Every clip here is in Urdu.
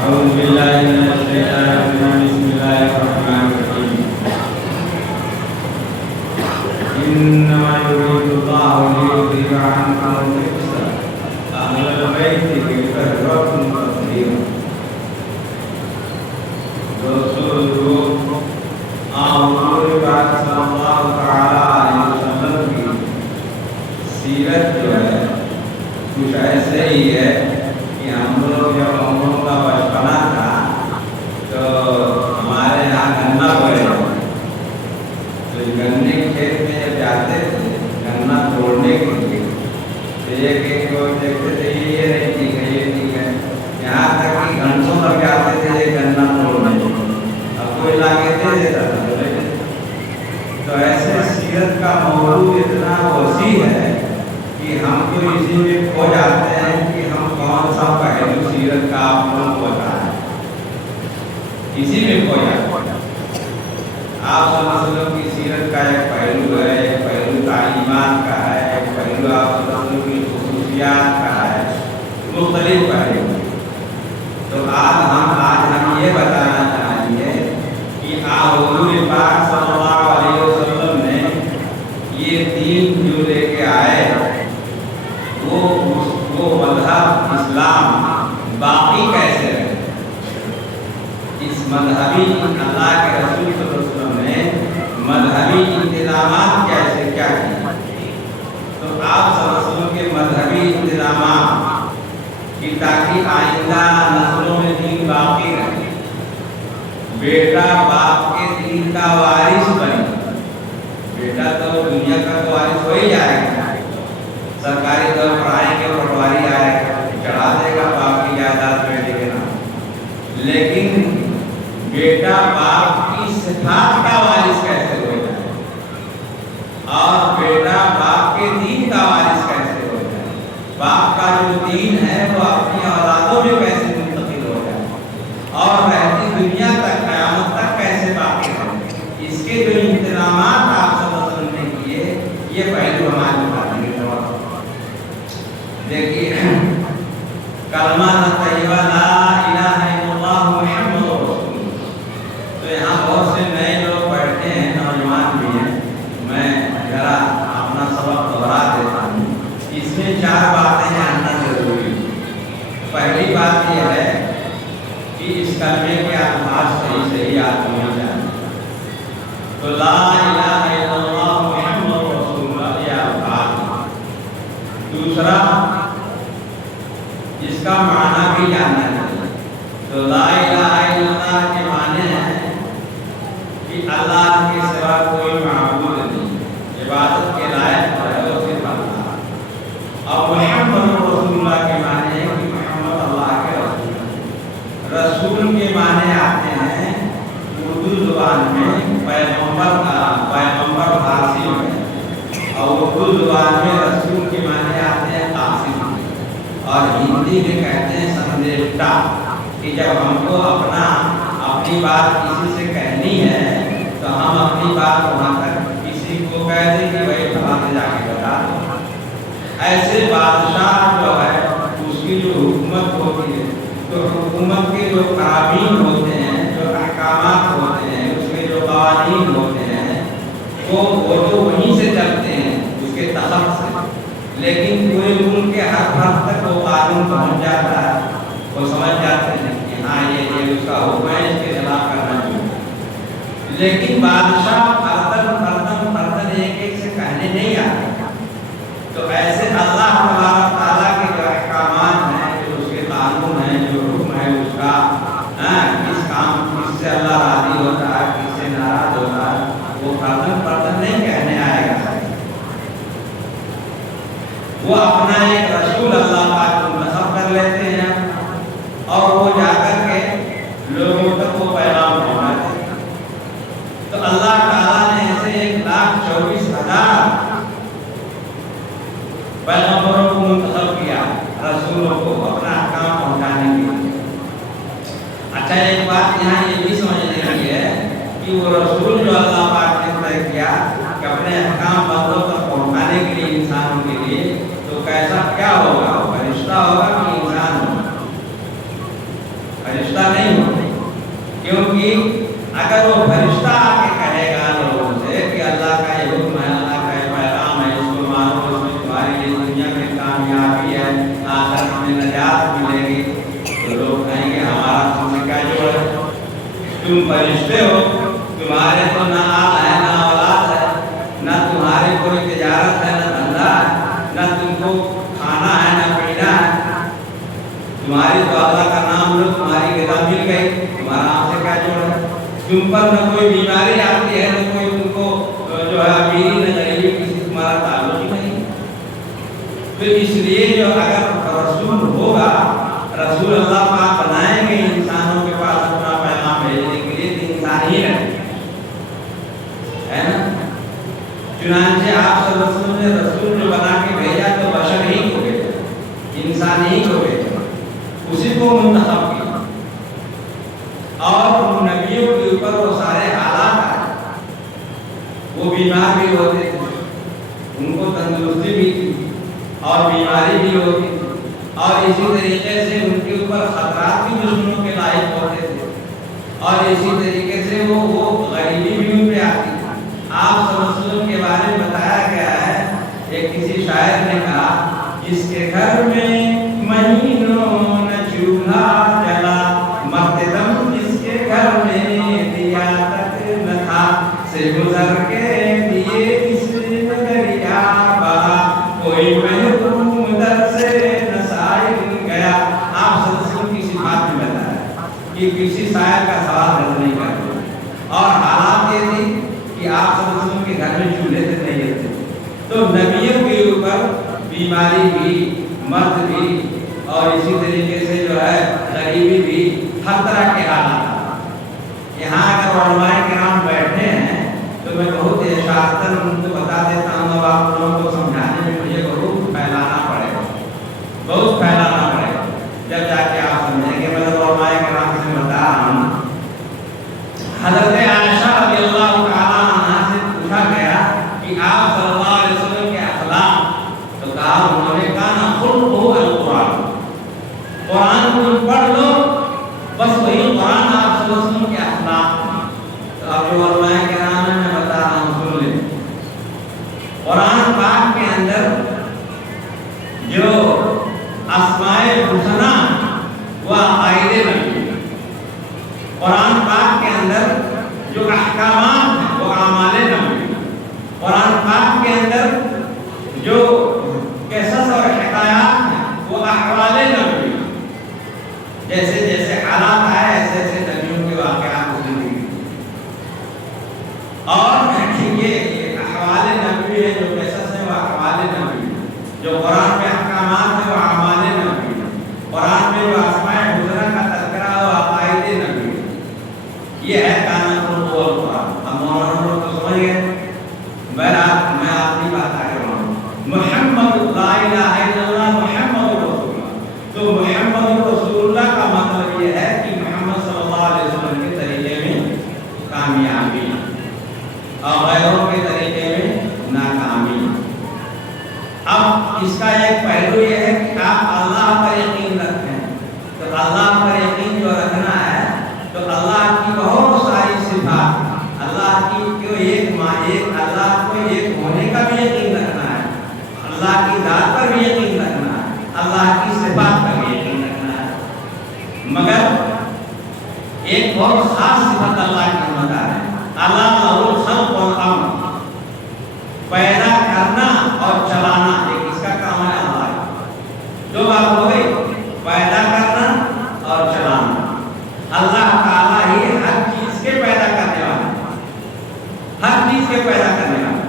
أعوذ بالله من الشيطان الرجيم بسم الله الرحمن الرحيم إنما يريد الله ليذهب عنكم الرجس أهل البيت ويطهركم تطهيرا رسول حضور پاک صلی اللہ تعالی علیہ وسلم کی سیرت جو ہے کچھ ایسے ہی ہے کہ ہم لوگ جب ہم لوگوں کا بچپنا تھا تو ہمارے یہاں گنا پڑے تو گنے کھیت میں جب جاتے تھے گنا توڑنے کے لیے تو ایک دیکھتے تھے یہ نہیں ٹھیک ہے یہ ٹھیک ہے یہاں تک کہ گھنٹوں لگ جاتے تھے یہ گنا توڑنے اب کوئی لا کے دے دیتا تھا تو ایسے سیرت کا موضوع اتنا وسیع ہے کہ ہم تو اسی میں کھو جاتے ہیں کہ ہم کون سا پہلو سیرت کا آپ لوگوں کو بتائیں اسی میں کھو جاتے ہیں آپ صلی اللہ علیہ وسلم کی سیرت کا ایک پہلو ہے ایک پہلو تعلیمات کا ہے ایک پہلو آپ صلی اللہ علیہ وسلم کی خصوصیات کا ہے مختلف پہلو تو آج ہم یہ بتانا چاہیں گے کہ حضور پاک صلی اللہ علیہ وسلم نے یہ دین جو لے کے آئے وہ مذہب اسلام باقی کیسے رہے اس مذہبی اللہ کے رسول صلی اللہ علیہ وسلم نے مذہبی انتظامات کیسے کیا کیے تو آپ صلی اللہ علیہ وسلم کے مذہبی انتظامات کی تاکہ آئندہ نسلوں میں دین باقی رہے بیٹا باپ کے دین کا وارث بنے بیٹا تو دنیا کا تو وارث ہو ہی جائے گا سرکاری طور پر آئیں گے پٹواری آئے گا چڑھا دے گا باپ کی جائیداد بیٹے کے نام لیکن بیٹا باپ کی صفات کا وارث کیسے ہو جائے اور بیٹا باپ کے دین کا وارث کیسے ہو جائے باپ کا جو دین ہے وہ اپنی اولادوں میں کیسے منتقل ہو جائے اور رہتی دنیا تک قیامت تک کیسے باقی رہے اس کے جو انتظامات آپ صلی اللہ علیہ وسلم نے کیے یہ پہلو ہمارے بتانے کے طور دیکھیے کلمہ طیبہ لا الہ الا اللہ محمد رسول اللہ تو یہاں بہت سے نئے لوگ بیٹھتے ہیں نوجوان بھی ہیں میں ذرا اپنا سبق دوہرا دیتا ہوں اس میں 4 باتیں جاننا ضروری پہلی بات یہ ہے کہ اس کلمے کے الفاظ صحیح یاد ہونے چاہیے تو لا الہ الا اللہ محمد رسول اللہ یہ الفاظ دوسرا اس کا معنی بھی جاننا چاہیے تو لا الہ الا اللہ کے معنی ہے کہ اللہ کے سوا کوئی معبود نہیں عبادت کے لائق ہے وہ صرف اللہ اور محمد رسول اللہ کے معنی ہے کہ محمد اللہ کے رسول کے معنی آتے ہیں اردو زبان میں پیغمبر فارسی میں اور اردو زبان میں رسول کے معنی آتے ہیں قاسم اور ہندی میں کہتے ہیں سندیشٹا کہ جب ہم کو اپنی بات کسی سے کہنی ہے تو ہم اپنی بات وہاں تک کسی کو کہہ دیں کہ بھائی وہاں سے جا کے بتا دو ایسے بادشاہ جو ہے اس کی جو حکومت ہوتی ہے تو حکومت کے جو قوانین ہوتے ہیں جو احکامات ہوتے ہیں اس کے جو قوانین ہوتے ہیں وہ تو وہیں سے چلتے ہیں اس کے تحت سے لیکن پورے ملک کے ہر فرد تک وہ قانون پہنچ جاتا ہے وہ سمجھ جاتے ہیں کہ ہاں یہ اس کا حکم ہے اس کے خلاف کرنا چاہیے لیکن بادشاہ فردن ایک سے کہنے نہیں آتے تو ایسے اللہ تبارک تعالیٰ کے جو احکامات ہیں جو اس کے قانون ہیں جو حکم ہے اس کا کس کام کس سے اللہ راضی ہوتا ہے کس سے ناراض ہوتا ہے وہ فردن نہیں کہنے آئے گا وہ اپنا ایک رسول اللہ پاک منتخب کر لیتے ہیں اور وہ جا کر کے لوگوں تک وہ پیغام پہنچاتے ہیں تو اللہ تعالیٰ نے ایسے 1,24,000 پیغمبروں کو منتخب کیا رسولوں کو اپنا احکام پہنچانے کے لیے اچھا ایک بات یہاں یہ بھی سمجھنے کی ہے کہ وہ رسول جو اللہ پاک نے طے کیا کہ اپنے احکام بندوں تک پہنچانے کے لیے انسانوں کے لیے تو کیسا کیا ہوگا فرشتہ ہوگا کہ انسان ہوگا فرشتہ نہیں ہوتے، کیونکہ اگر وہ فرشتہ آ کے کہے گا لوگوں سے کہ اللہ کا یہ حکم ہے، اللہ کا یہ پیغام ہے، اس کو مانو، اس میں تمہاری لیے دنیا میں کامیابی ہے، آخرت میں نجات ملے گی، تو لوگ کہیں گے ہمارا تم سے کیا جوڑ ہے؟ تم فرشتے ہو، تمہارے تو نہ آل ہے نہ اولاد ہے، نہ تمہارے کوئی تجارت ہے نہ دھندا ہے، نہ تم کو کھانا ہے نہ پینا ہے، تمہاری تو اللہ کا نام لو، تمہاری غذا مل گئی، تمہارا ہم سے کیا جوڑ ہے؟ تم پر نہ کوئی بیماری آتی ہے نہ کوئی تم کو جو ہے امیری نہ غریبی کسی تمہارا تعلق ہی نہیں۔ تو اس لیے جو اگر رسول ہوگا، رسول اللہ پاک بنائیں گے انسانوں کے پاس اپنا پیغام بھیجنے کے لیے، تو انسان ہی رہے ہے نا۔ چنانچہ آپ صلی اللہ علیہ وسلم نے رسول جو بنا کے بھیجا تو بشر ہی کو بھیجا، انسان ہی کو بھیجا، اسی کو منتخب کیا، اور نبیوں کے اوپر وہ سارے حالات آئے، وہ بیمار بھی ہوتے تھے، ان کو تندرستی بھی تھی اور بیماری بھی ہوتی تھی، اور اسی طریقے سے ان کے اوپر خطرات بھی دشمنوں کے لائق ہوتے تھے، اور اسی طریقے سے وہ غریبی بھی ان پہ آتی تھی۔ آپ صلی اللہ علیہ وسلم کے بارے میں بتایا گیا ہے، ایک کسی شاعر نے کہا جس کے گھر میں مہینوں نہ چولہا جلا، مرتے دم جس کے گھر میں دیا تک نہ تھا، سے گزر کے دیے اس دریا بہا، کوئی محروم در سے نہ سائل گیا۔ آپ صلی اللہ علیہ وسلم کی صفات میں بتایا کہ کسی سائل کا سوال رد نہیں کرتے، اور حالات یہ تھی کہ آپ صلی اللہ علیہ وسلم کے گھر میں چولہے تک نہیں رہتے، تو نبیوں کے اوپر بیماری بھی، مرض بھی، اور اسی طریقے سے جو ہے غریبی بھی، ہر طرح کے حالات۔ یہاں اگر علماء کرام بیٹھے ہیں تو میں بہت اشارتاً ان کو بتا دیتا ہوں، اب آپ لوگوں کو سمجھانے میں مجھے بہت پھیلانا پڑے گا، بہت پھیلانا پڑے گا، جب جا کے آپ سمجھیں گے۔ میں علماء کرام سے بتا رہا ہوں، حضرت عائشہ رضی اللہ تعالیٰ عنہ سے پوچھا گیا کہ آپ صلی اللہ علیہ وسلم کے اخلاق، تو کہا انہوں نے کہا نا خلقہ القرآن، قرآن کو پڑھ لو، بس وہی قرآن آپ صلی اللہ علیہ وسلم کے اخلاق ہیں۔ تو اب جو علماء کرام ہیں میں بتا رہا ہوں، سن لیں۔ قرآن پاک کے اندر جو اسماء الحسنی و عقائد نبی، قرآن پاک کے اندر جو احکامات ہیں وہ اعمال نبی، قرآن پاک کے اندر جو قصص اور حکایات ہیں وہ احوال نبی، جیسے جیسے حالات آئے ایسے ایسے نبیوں کے واقعات کو زندگی، اور یہ احوال نبی ہے، جو قصص ہے وہ احوال نبی، جو قرآن میں احکامات ہیں وہ اعمال نبی، قرآن میں جو اسماء الحسنی کا تذکرہ ہے وہ عقائد نبی، یہ ہے کانا خلق القرآن۔ اب مولانا لوگ تو سمجھ گئے، میں اپنی بات آ رہا ہوں۔ محمد لا الہ الا اللہ محمد رسول اللہ، تو محمد رسول اللہ کا مطلب یہ ہے کہ محمد صلی اللہ علیہ وسلم کے طریقے میں کامیابی اور غیروں کے طریقے میں ناکامی۔ اب اس کا ایک پہلو یہ ہے کہ آپ اللہ پر یقین رکھیں، تو اللہ پر یقین جو رکھنا ہے تو اللہ کی بہت ساری صفات، اللہ کی اللہ کو ایک ہونے کا بھی یقین رکھنا ہے، اللہ کی ذات پر بھی یقین رکھنا ہے، اللہ کی صفات پر بھی یقین رکھنا ہے، مگر ایک بہت خاص صفت اللہ کی بتا رہے ہیں، اللہ لہ الخلق والامر، پیدا کرنا اور چلانا ایک اس کا کام ہے اللہ کا۔ دو بات ہو گئی، پیدا کرنا اور چلانا۔ اللہ تعالیٰ ہی ہر چیز کے پیدا کرنے والا، ہر چیز کے پیدا کرنے والا،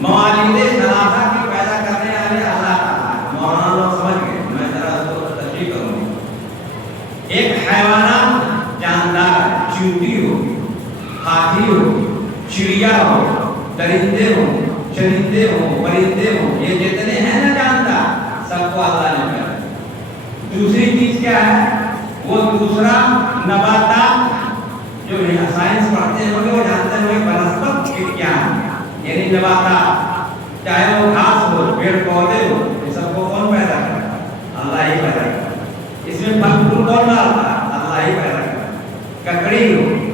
موالید ثلاثہ کے پیدا کرنے والے اللہ تعالیٰ۔ مولانا لوگ سمجھ گئے، میں ذرا اس کو تشریح کروں گا۔ ایک حیوانات جاندار، چیونٹی ہو، ہاتھی ہو، چڑیا ہو، درندے ہو، چرندے ہوں، پرندے ہوں، یہ جتنے ہیں نا جانتا، سب کو اللہ نے پیدا۔ دوسری چیز کیا ہے؟ وہ دوسرا نباتات، جو سائنس پڑھتے ہیں وہ جانتے ہیں وہ بنسپت وگیان، یعنی نباتات، چاہے وہ گھاس ہو، پیڑ پودے ہو، یہ سب کو کون پیدا کرتا ہے؟ اللہ ہی پیدا کرتا ہے۔ اس میں پھل پھول کون ڈالتا ہے؟ اللہ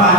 5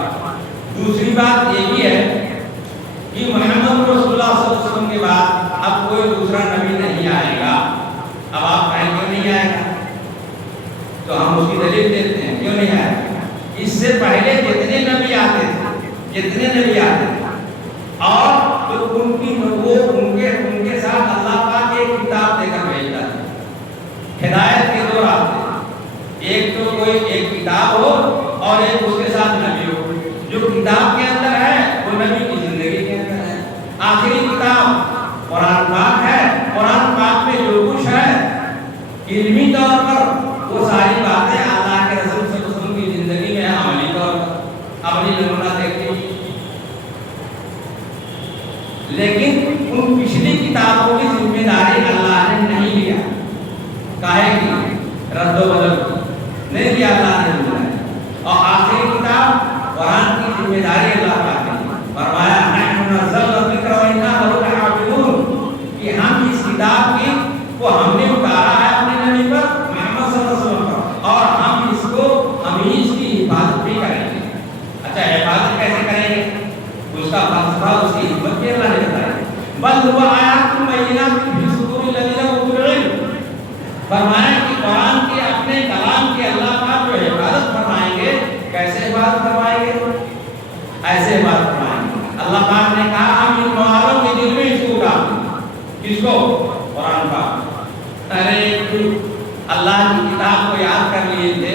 بات۔ دوسری بات یہ بھی ہے کہ محمد رسول اللہ صلی اللہ علیہ وسلم کے بعد اب کوئی دوسرا نبی نہیں آئے گا۔ اب آپ کہیں کیوں نہیں آئے گا؟ تو ہم اس کی دلیل دیتے ہیں کیوں نہیں آئے گا۔ اس سے پہلے جتنے نبی آتے تھے اور تو ان کے ساتھ اللہ پاک ایک کتاب دے کر بھیجتا ہے۔ ہدایت کے دو راستے، ایک تو کوئی ایک کتاب ہو اور ایک اس کے ساتھ نبی ہو۔ جو کتاب کے اندر ہے وہ نبی کی زندگی کے اندر ہے۔ آخری کتاب قرآن پاک ہے۔ قرآن پاک میں جو کچھ ہے علمی طور پر وہ ساری باتیں اللہ کے رسول صلی اللہ علیہ وسلم کی زندگی میں عملی طور پر اپنی نمونہ دیکھتے ہیں۔ لیکن ان پچھلی کتابوں کی ذمہ داری اللہ نے نہیں لیا، کاہے کی رد و بدل نہیں لیا اللہ نے، اور آخری کتاب قرآن کی ذمہ داری اللہ پاک نے فرمایا نحن نزلنا الذکر وانا لہ لحافظون، کہ ہم اس کتاب کی کو ہم نے اتارا ہے اپنے نبی پر محمد صلی اللہ علیہ وسلم پر، اور ہم ہی اس کی حفاظت بھی کریں گے۔ اچھا حفاظت کیسے کریں گے؟ اس کا فلسفہ اس کی حکمت بھی اللہ نے بتایا۔ بل هو آیات بینات فی صدور الذین اوتوا العلم، فرمایا کہ قرآن کے اپنے کلام کے اللہ پاک جو حفاظت فرمائیں گے، کیسے حفاظت فرمائیں گے؟ ایسے حفاظت فرمائیں گے۔ اللہ پاک نے کہا ہم ان معارضوں کے دل میں اس کو ڈال دیں۔ کس کو؟ قرآن پاک۔ ارے اللہ کی کتاب کو یاد کر لیے تھے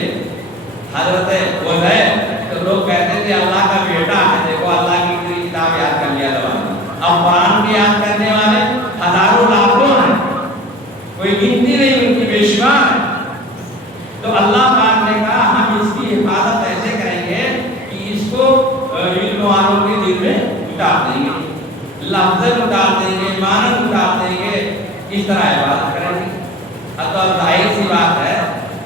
حضرت عزیر، تو لوگ کہتے تھے اللہ کا بیٹا ہے، دیکھو اللہ کی پوری کتاب یاد کر لیا دوا۔ اب قرآن کے یاد کرنے والے ہزاروں لاکھوں ہیں، کوئی گنتی نہیں، ان کی بے شمار ہے۔ تو اللہ پاک نے کہا ہم اس کی حفاظت ایسے کریں گے کہ اس کو علم والوں کے دل میں اتار دیں گے، لفظ اتار دیں گے، معنی اتار دیں گے، اس طرح حفاظت کریں گے۔ تو ظاہر سی بات ہے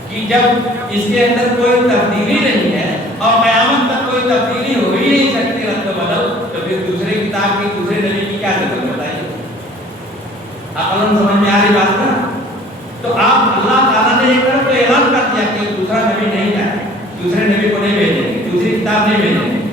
کہ جب اس کے اندر کوئی تبدیلی نہیں ہے اور قیامت تک کوئی تبدیلی ہو ہی نہیں سکتی رد و بدل، تو پھر دوسرے کتاب کی دوسرے نبی کی کیا ضرورت بتائیے؟ عقلاً سمجھ میں آ رہی بات نا؟ تو آپ اللہ تعالیٰ نے ایک طرف تو اعلان کر دیا کہ دوسرا نبی نہیں جائے، دوسرے نبی کو نہیں بھیجیں گے، دوسری کتاب نہیں بھیجیں گے،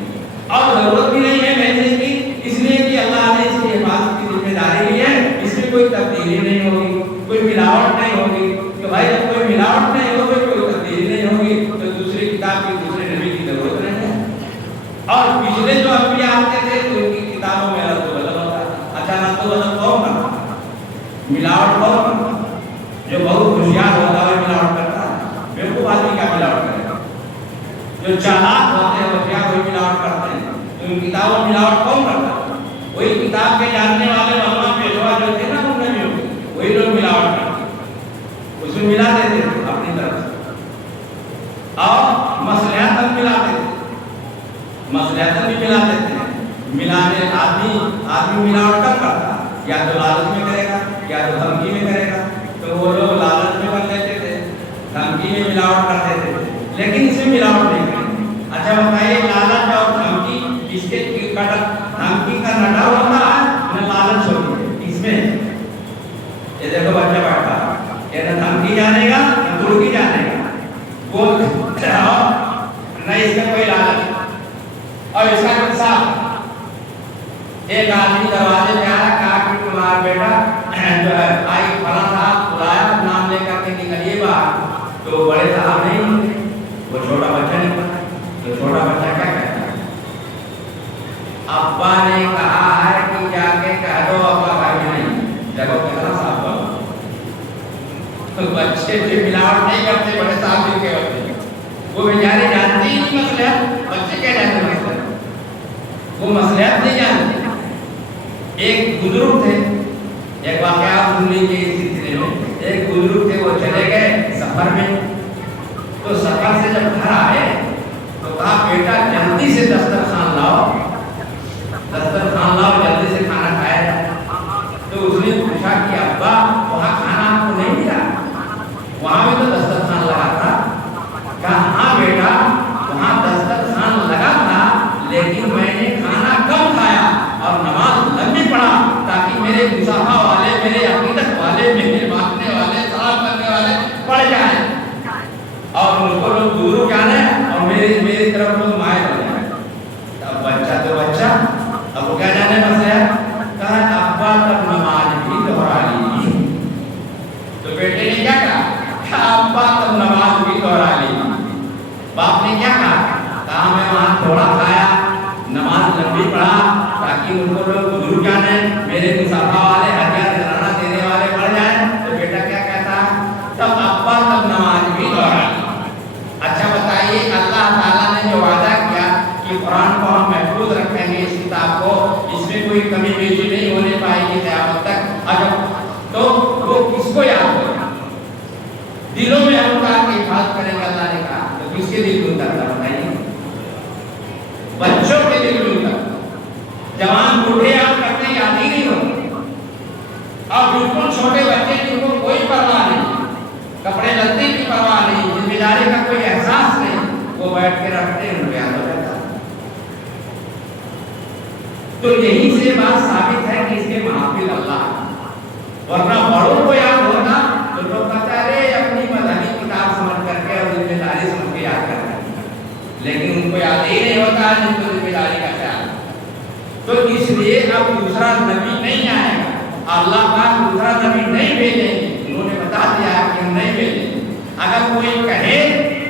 اور ضرورت بھی نہیں ہے بھیجنے کی، اس لیے کہ اللہ نے اس کی حفاظت کی ذمہ داری لی ہے، اس میں کوئی تبدیلی نہیں ہوگی، کوئی ملاوٹ نہیں ہوگی۔ تو بھائی جب کوئی ملاوٹ نہیں ہوگی، کوئی تبدیلی نہیں ہوگی، تو دوسری کتاب کی دوسرے نبی کی ضرورت نہیں ہے۔ اور پچھلے جو انبیاء آتے تھے تو ان کی کتابوں میں رد و بدل ہوتا ہے۔ اچھا رد و بدل کون کرتا ہے؟ ملاوٹ کون کرتا ہے؟ جو بہت ہوشیار ہوتا ہے ملاوٹ کرتا ہے، بیوقوف آدمی کیا ملاوٹ کرے گا؟ جو چالاک ہوتے ہیں ہوشیار وہی ملاوٹ کرتے ہیں۔ تو ان کتابوں میں ملاوٹ کون کرتا ہے؟ وہی کتاب کے جاننے والے علماء پیشوا جو تھے نا ان نبیوں کے، وہی لوگ ملاوٹ کرتے ہیں، اس میں ملا دیتے تھے اپنی طرف سے، اور مصلحت تک ملاتے تھے، مصلحت بھی ملا دیتے ہیں۔ ملانے آدمی ملاوٹ کب کرتا ہے؟ یا تو لالچ میں کرے گا یا تو دھمکی میں کرے گا۔ تو وہ لوگ لالچ میں کر لیتے تھے، دھمکی میں ملاوٹ کر دیتے تھے، لیکن اس میں ملاوٹ نہیں کرتے۔ اچھا بتائیے لالچ اور دھمکی اس کے دھمکی کا نڈا ہوتا ہے نہ لالچ ہوتی ہے اس میں؟ یہ دیکھو بچہ بیٹھا ہے، نہ دھمکی جانے گا نہ ترکی جانے گا، وہ نہ اس کا کوئی لالچ۔ اور اس کا انصاف، ایک آدمی دروازے پہ آیا، کہا کہ تمہارا بیٹا جو ہے آئی فلاں صاحب بلایا، نام لے کر کے نکلیے باہر۔ تو بڑے صاحب نہیں، وہ چھوٹا بچہ نہیں پتا۔ تو چھوٹا بچہ کیا کہتا ہے؟ ابا نے کہا ہے کہ جا کے کہہ دو ابا بھائی نہیں، دیکھو کتنا صاحب بابا۔ تو بچے بھی ملاوٹ نہیں کرتے، بڑے صاحب بھی کیا ہوتے ہیں، وہ بیچارے جانتے ہی نہیں مصلحت، بچے کیا جانتے ہیں مصلحت، وہ مصلحت نہیں جانتے۔ ایک بزرگ تھے، ایک واقعہ سن لیجیے اس سلسلے میں۔ ایک بزرگ تھے، وہ چلے گئے سفر میں، تو سفر سے جب گھر آئے تو کہا بیٹا جلدی سے دسترخوان لاؤ، دسترخوان لاؤ، جلدی سے کھانا کھایا جائے۔ تو اس نے پوچھا کہ ابا وہاں کھانا آپ کو نہیں ملا؟ وہاں بھی تو دسترخوان لگا تھا۔ کہا ہاں بیٹا وہاں دسترخوان لگا تھا، لیکن میں نے کھانا کم کھایا اور نماز لمبی پڑھا تاکہ میرے مصافحہ والے، میرے عقیدت والے، میرے ماننے والے، سلام کرنے والے پڑھ جائیں اور مجھ کو لوگ دور جانے اور میری طرف لوگ مائل ہو جائیں۔ نماز لمبی پڑھا تاکہ ان کو لوگ بزرگ جانے، میرے مسافہ والے ہتھیار چلانا دینے والے بڑھ جائیں. تو بیٹا کیا کہتا؟ تب ابا تب نماز بھی دوہرائی. اچھا بتائیے، اللہ تعالیٰ نے جو وعدہ کیا کہ قرآن کو ہم محفوظ رکھیں گے، اس کتاب کو، اس میں کوئی کمی بیشی نہیں ہونے پائے گی قیامت تک، تو وہ کس کو یاد ہوگا؟ دلوں میں ہم قرآن کی حفاظت کریں گے اللہ نے کہا، تو کس کے دل میں اترتا بتائیے؟ بچوں کے دل میں اترتا. جوان بوڑھے آپ کرتے یاد ہی نہیں ہوتے، اور بالکل چھوٹے بچے جن کو کوئی پرواہ نہیں، کپڑے لتے کی پرواہ نہیں، ذمہ داری کا کوئی احساس نہیں، وہ بیٹھ کے رکھتے ہیں، ان کو یاد ہو جاتا. تو یہی سے بات ثابت ہے کہ اس کے محافظ اللہ ہے. ورنہ بڑوں کو یاد ہونا تو لوگ کہتے ہیں اپنی مذہبی کتاب سمجھ کر کے اور ذمہ داری سمجھ کے یاد کرتے ہیں، لیکن ان کو یاد ہی نہیں ہوتا جن کو ذمہ داری کا خیال. تو اس لیے اب دوسرا نبی نہیں آئے گا، اللہ پاک دوسرا نبی نہیں بھیجیں گے. انہوں نے بتا دیا کہ ہم نہیں بھیجیں گے. اگر کوئی کہے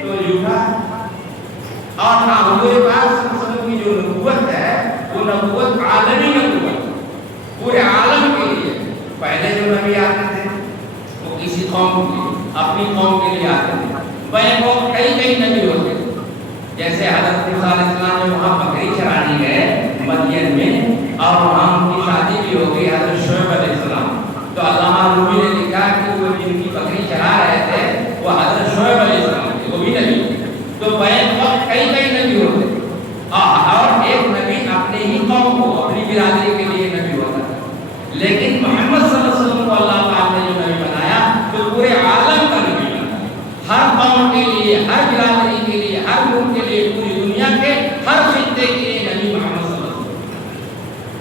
تو جھوٹا. اور حضور پاک صلی اللہ علیہ وسلم کی جو نبوت ہے وہ نبوت عالمی نبوت، پورے عالم کے لیے. پہلے جو نبی آتے تھے وہ کسی قوم کے، اپنی قوم کے لیے آتے تھے. وہ کئی نبی ہوتے تھے. جیسے حضرت موسیٰ علیہ السلام نے وہاں بکری چرانے گئے مدین میں، اور وہاں ان کی شادی بھی ہو گئی حضرت شعیب علیہ السلام. تو علامہ رومی نے لکھا کہ وہ جن کی بکری چرا رہے تھے وہ حضرت شعیب علیہ السلام تھے، وہ بھی نبی تھے. تو بیک وقت کئی نبی ہوتے تھے، اور ایک نبی اپنے ہی قوم کو، اپنی برادری کے لیے نبی ہوتا تھا. لیکن محمد صلی اللہ علیہ وسلم کو اللہ پاک نے جو نبی بنایا تو پورے عالم کا نبی بنایا. ہر قوم کے لیے، ہر برادری کے لیے، ہر ملک کے لیے، پوری دنیا کے ہر خطے کے لیے نبی محمد صلی اللہ علیہ وسلم.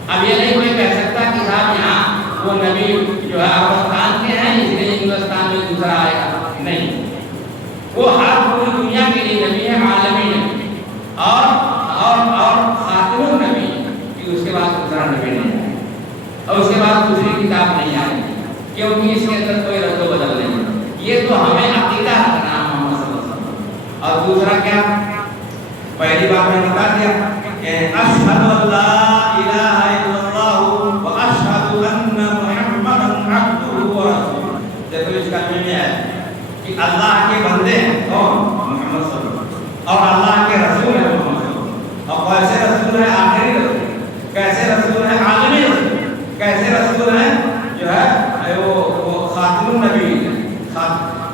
اب یہ نہیں کوئی کہہ سکتا کہ صاحب یہاں وہ نبی جو ہے افغانستان کے ہیں اس لیے ہندوستان میں دوسرا آئے گا. نہیں، وہ ہر پوری دنیا کے لیے نبی ہے، عالمی نبی، اور خاتم النبی کہ اس کے بعد دوسرا نبی نہیں آئے، اور اس کے بعد دوسری کتاب نہیں آئے گی، کیونکہ اس کے اندر کوئی رد و بدل نہیں. یہ تو ہمیں عقیدہ رکھنا ہے محمد صلی اللہ علیہ وسلم. اور دوسرا کیا؟ پہلی بات میں بتا دیا کہ اشہد ان لا الہ الا اللہ و اشہد ان محمدا عبدہ و رسولہ. دیکھو اس کا معنی ہے کہ اللہ کے بندے ہیں کون؟ محمد صلی اللہ علیہ وسلم، اور اللہ کے رسول ہیں محمد صلی اللہ علیہ وسلم. اور کیسے رسول ہے؟ آخری رسول. کیسے رسول ہے؟ عالمی رسول. کیسے رسول ہے؟ جو ہے وہ خاتم النبی.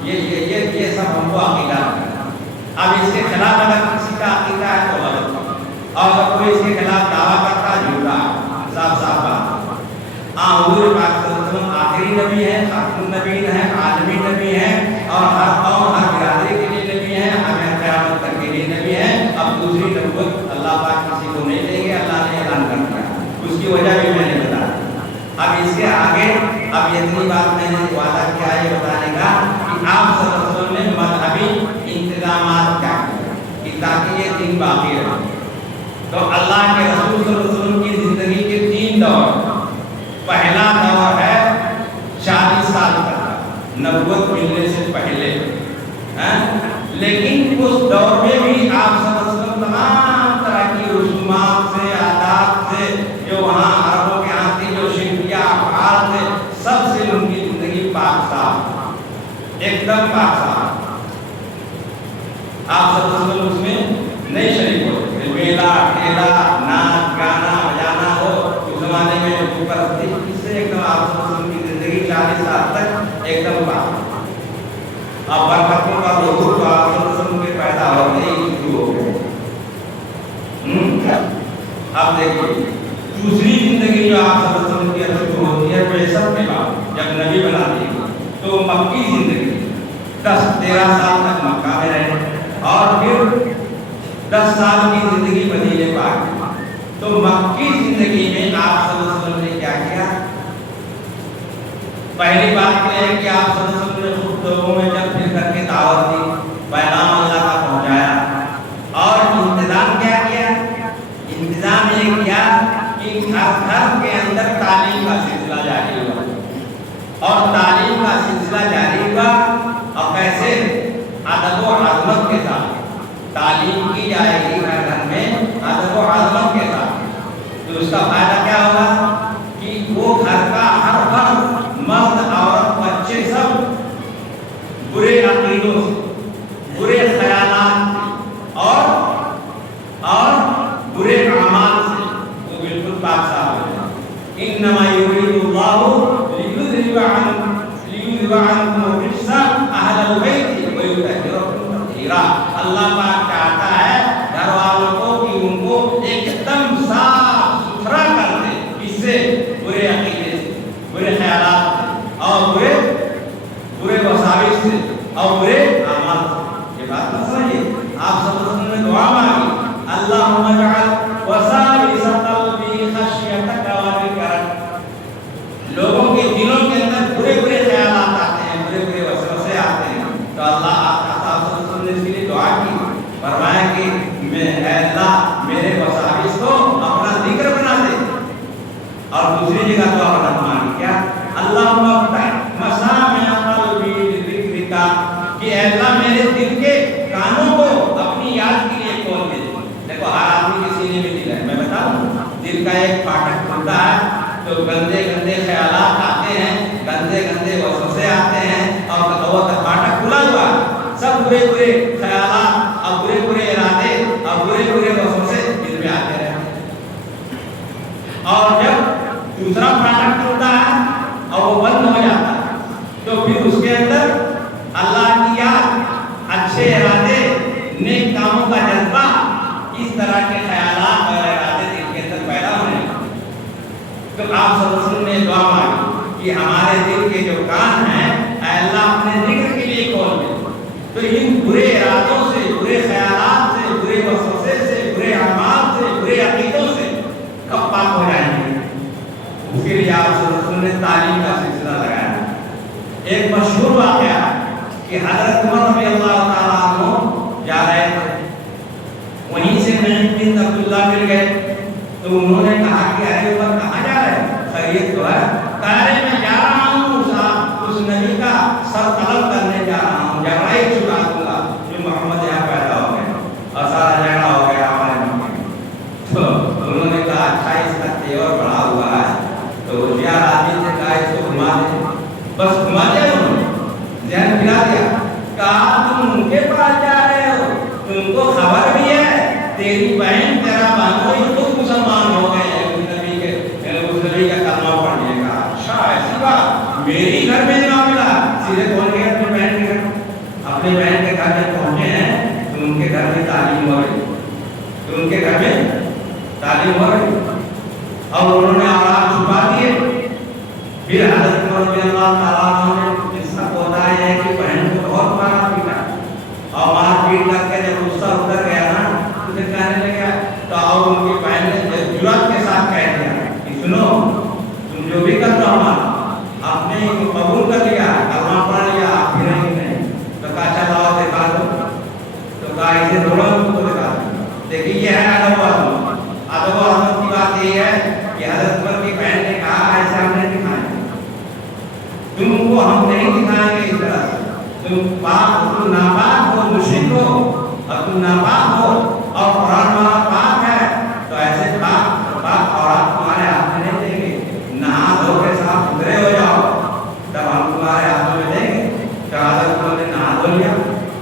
یہ سب ہم کو عقیدہ ہے. اب اس کے خلاف اگر کسی کا عقیدہ ہے تو غلط ہے، اور اگر کوئی اس کے خلاف دعویٰ کرتا ہے جھوٹا ہے. صاف بات. حضور پاک صلی اللہ علیہ وسلم آخری نبی ہے، خاتم النبیین ہے، عالمی نبی ہے، اور ہر قوم، ہر برادری کے لیے نبی ہے، ہمیں قیامت تک کے لیے نبی ہے. اب دوسری نبوت اللہ پاک کسی کو نہیں دیں گے، اللہ نے اعلان کر دیا. اس کی وجہ بھی میں نے بتا. اب اس کے آگے اب اتنی بات میں نے وعدہ کیا ہے بتانے کا کہ آپ صلی اللہ علیہ وسلم نے مذہبی انتظامات کیا کہ تاکہ یہ دین باقی رہے. تو اللہ کے رسول صلی اللہ علیہ وسلم کی زندگی کے 3 دور. پہلا دور ہے 40 سال تک نبوت ملنے سے پہلے، لیکن اس دور میں بھی آپ صلی اللہ علیہ وسلم تمام طرح کی رسومات سے، آداب سے، جو وہاں عربوں کے یہاں تھی، جو شرکیہ افعال تھے، سب سے ان کی زندگی پاک صاف، ایک دم پاک صاف. آپ صلی اللہ علیہ وسلم اس میں نہیں شریک ہوتے. میلہ ٹھیلا، ناچ گانا بجانا ہو اس زمانے میں جو اوپر تھی، اس سے ایک دم آپ صلی اللہ علیہ وسلم کی زندگی 40 سال تک ایک دم پاک. اب برکتوں کا ظہور تو آپ صلی اللہ علیہ وسلم کے پیدا ہوتے ہی شروع ہو گئے. اب دیکھیے دوسری زندگی جو آپ صلی اللہ علیہ وسلم کی شروع ہوتی ہے بعثت کے بعد، جب نبی بنا دیے تو مکی زندگی 10-13 سال تک مکہ میں رہے، اور پھر 10 سال کی زندگی مدینے پاک میں. تو مکی زندگی میں آپ صلی اللہ علیہ وسلم نے کیا کیا؟ پہلی بات یہ ہے کہ آپ صلی اللہ علیہ وسلم نے خود لوگوں میں جب پھر کر کے دعوت دی، پیغام اللہ کا پہنچایا. اور انتظام کیا کیا؟ انتظام یہ کیا کہ ہر گھر کے اندر تعلیم کا سلسلہ جاری ہوا، اور تعلیم کا سلسلہ جاری ہوا. اور کیسے؟ ادب و عظمت کے ساتھ تعلیم کی جائے گی ہر گھر میں، ادب و عظمت کے ساتھ. اس کا فائدہ کیا ہوگا کہ وہ گھر کا ہر فرد مرد عورت بچے سب برے عقیدوں سے برے خیالات سے اور برے اعمال سے وہ بالکل پاک صاف ہو جائے. انما یرید اللہ لیذهب عنکم الرجس اہل البیت ویطہرکم تطہیرا. اللہ پاک چاہتا ہے گھر والوں کو کہ ان کو ایک دم صاف ستھرا کر دے اس سے برے عقیدے سے برے خیالات سے اور برے وساوس سے اور برے اعمال سے. یہ بات نہ سمجھیے. آپ صلی اللہ علیہ وسلم نے دعا مانگی اللہم اجعل وساوس قلبی خشیتک وذکرک. لوگوں کے دلوں کے اندر برے برے خیالات آتے ہیں برے برے وسوسے آتے ہیں تو اللہ آپ صلی اللہ علیہ وسلم نے اس کے لیے دعا کی فرمایا کہ اے اللہ میرے وساوس کو اپنا ذکر بنا دے. اور دوسری جگہ دعا مانگی کیا اللہم افتح مسامع قلبی لذکرک کہ اے اللہ میرے دل کے کانوں کو اپنی یاد کے لیے کھول دے. دیکھو ہر آدمی کے سینے میں دل ہے. میں بتاؤں دل کا ایک پھاٹک کھلتا ہے تو گندے گندے خیالات آتے ہیں گندے گندے وسوسے آتے ہیں اور وہ پھاٹک کھلا ہوا سب برے برے خیالات اور برے برے ارادے اور برے برے وسوسے دل میں آتے رہتے ہیں. اور جب دوسرا پھاٹک کھلتا ہے اور وہ بند ہو جاتا ہے تو پھر اس کے اندر اللہ کی یاد اچھے ارادے نیک کاموں کا جذبہ اس طرح کے خیالات اور ارادے دل کے اندر پیدا ہونے لگے. تو آپ صلی اللہ علیہ وسلم نے دعا مانگی کہ ہمارے دل کے جو کان ہیں اے اللہ اپنے ذکر کے لیے کھول دے. تو ان برے ارادوں سے برے خیالات سے برے وسوسے سے برے اعمال سے برے عقیدوں سے کب پاک ہو جائیں گے؟ اس کے لیے آپ صلی اللہ علیہ وسلم نے تعلیم کا سلسلہ لگایا. ایک مشہور واقعہ کہ حضرت عمر رضی اللہ تعالیٰ عنہ جا رہے تھے وہیں سے نعیم بن عبداللہ مل گئے تو انہوں نے کہا کہ ارے عمر کہاں جا رہے ہیں خیریت تو ہے. کہا میں جا رہا ہوں اس نبی کا سر طلب کرنے جا رہا ہوں جبرائیل چکا دوں گا جو محمد یہاں پیدا ہو گئے اور سارا جھگڑا ہو گیا ہمارے ملک میں. تو انہوں نے کہا اچھا اس کا تیور بڑا ہوا ہے تو ہوشیار آدمی سے کہا اس کو گھما دے. بس گھما دیا انہوں نے ذہن پھرا دیا. کہا تم ان کے پاس جا رہے ہو تم کو خبر بھی ہے تیری بہن تیرا بانوئی خود مسلمان ہو گئے ہیں اس نبی کا کلمہ پڑھنے کا. اچھا ایسی بات میری گھر میں نہ ملا. سیدھے کون گئے اپنی بہن کے گھر. اپنی بہن کے گھر جب پہنچے ہیں تو ان کے گھر میں تعلیم ہو رہی اور انہوں نے اولاد چھپا دیے. پھر حضرت عمر رضی اللہ تعالیٰ عنہ نے اس کا ہوتا ہے کہ بہن کو بہت مارا پیٹا اور مار پیٹ کر کے جب غصہ اتر گیا نا تو پھر کہنے لگا تو اور ان کی بہن نے جرأت کے ساتھ کہہ دیا کہ سنو تم جو بھی کر رہا ہو آپ نے قبول کر لیا کلمہ پڑھ لیا پھر نہیں تو کہا اچھا لاؤ دکھا دو. تو کہا اسے دونوں کو دکھا دو. دیکھیے یہ ہے ادب و حرمت کی بات یہ ہے کہ حضرت عمر کی بہن نے کہا ایسے ہم نے دکھایا تم کو ہم نہیں دکھائیں گے اس طرح سے. تم ناپاک ہو مشرک ہو اور تم ناپاک ہو اور قرآن والا پاک ہے تو ایسے پاک عورت تمہارے ہاتھ میں نہیں دیں گے. نہا دھو کے صاف ستھرے ہو جاؤ تب ہم تمہارے ہاتھوں میں دیں گے. تو حضرت عمر نے نہا دھو لیا.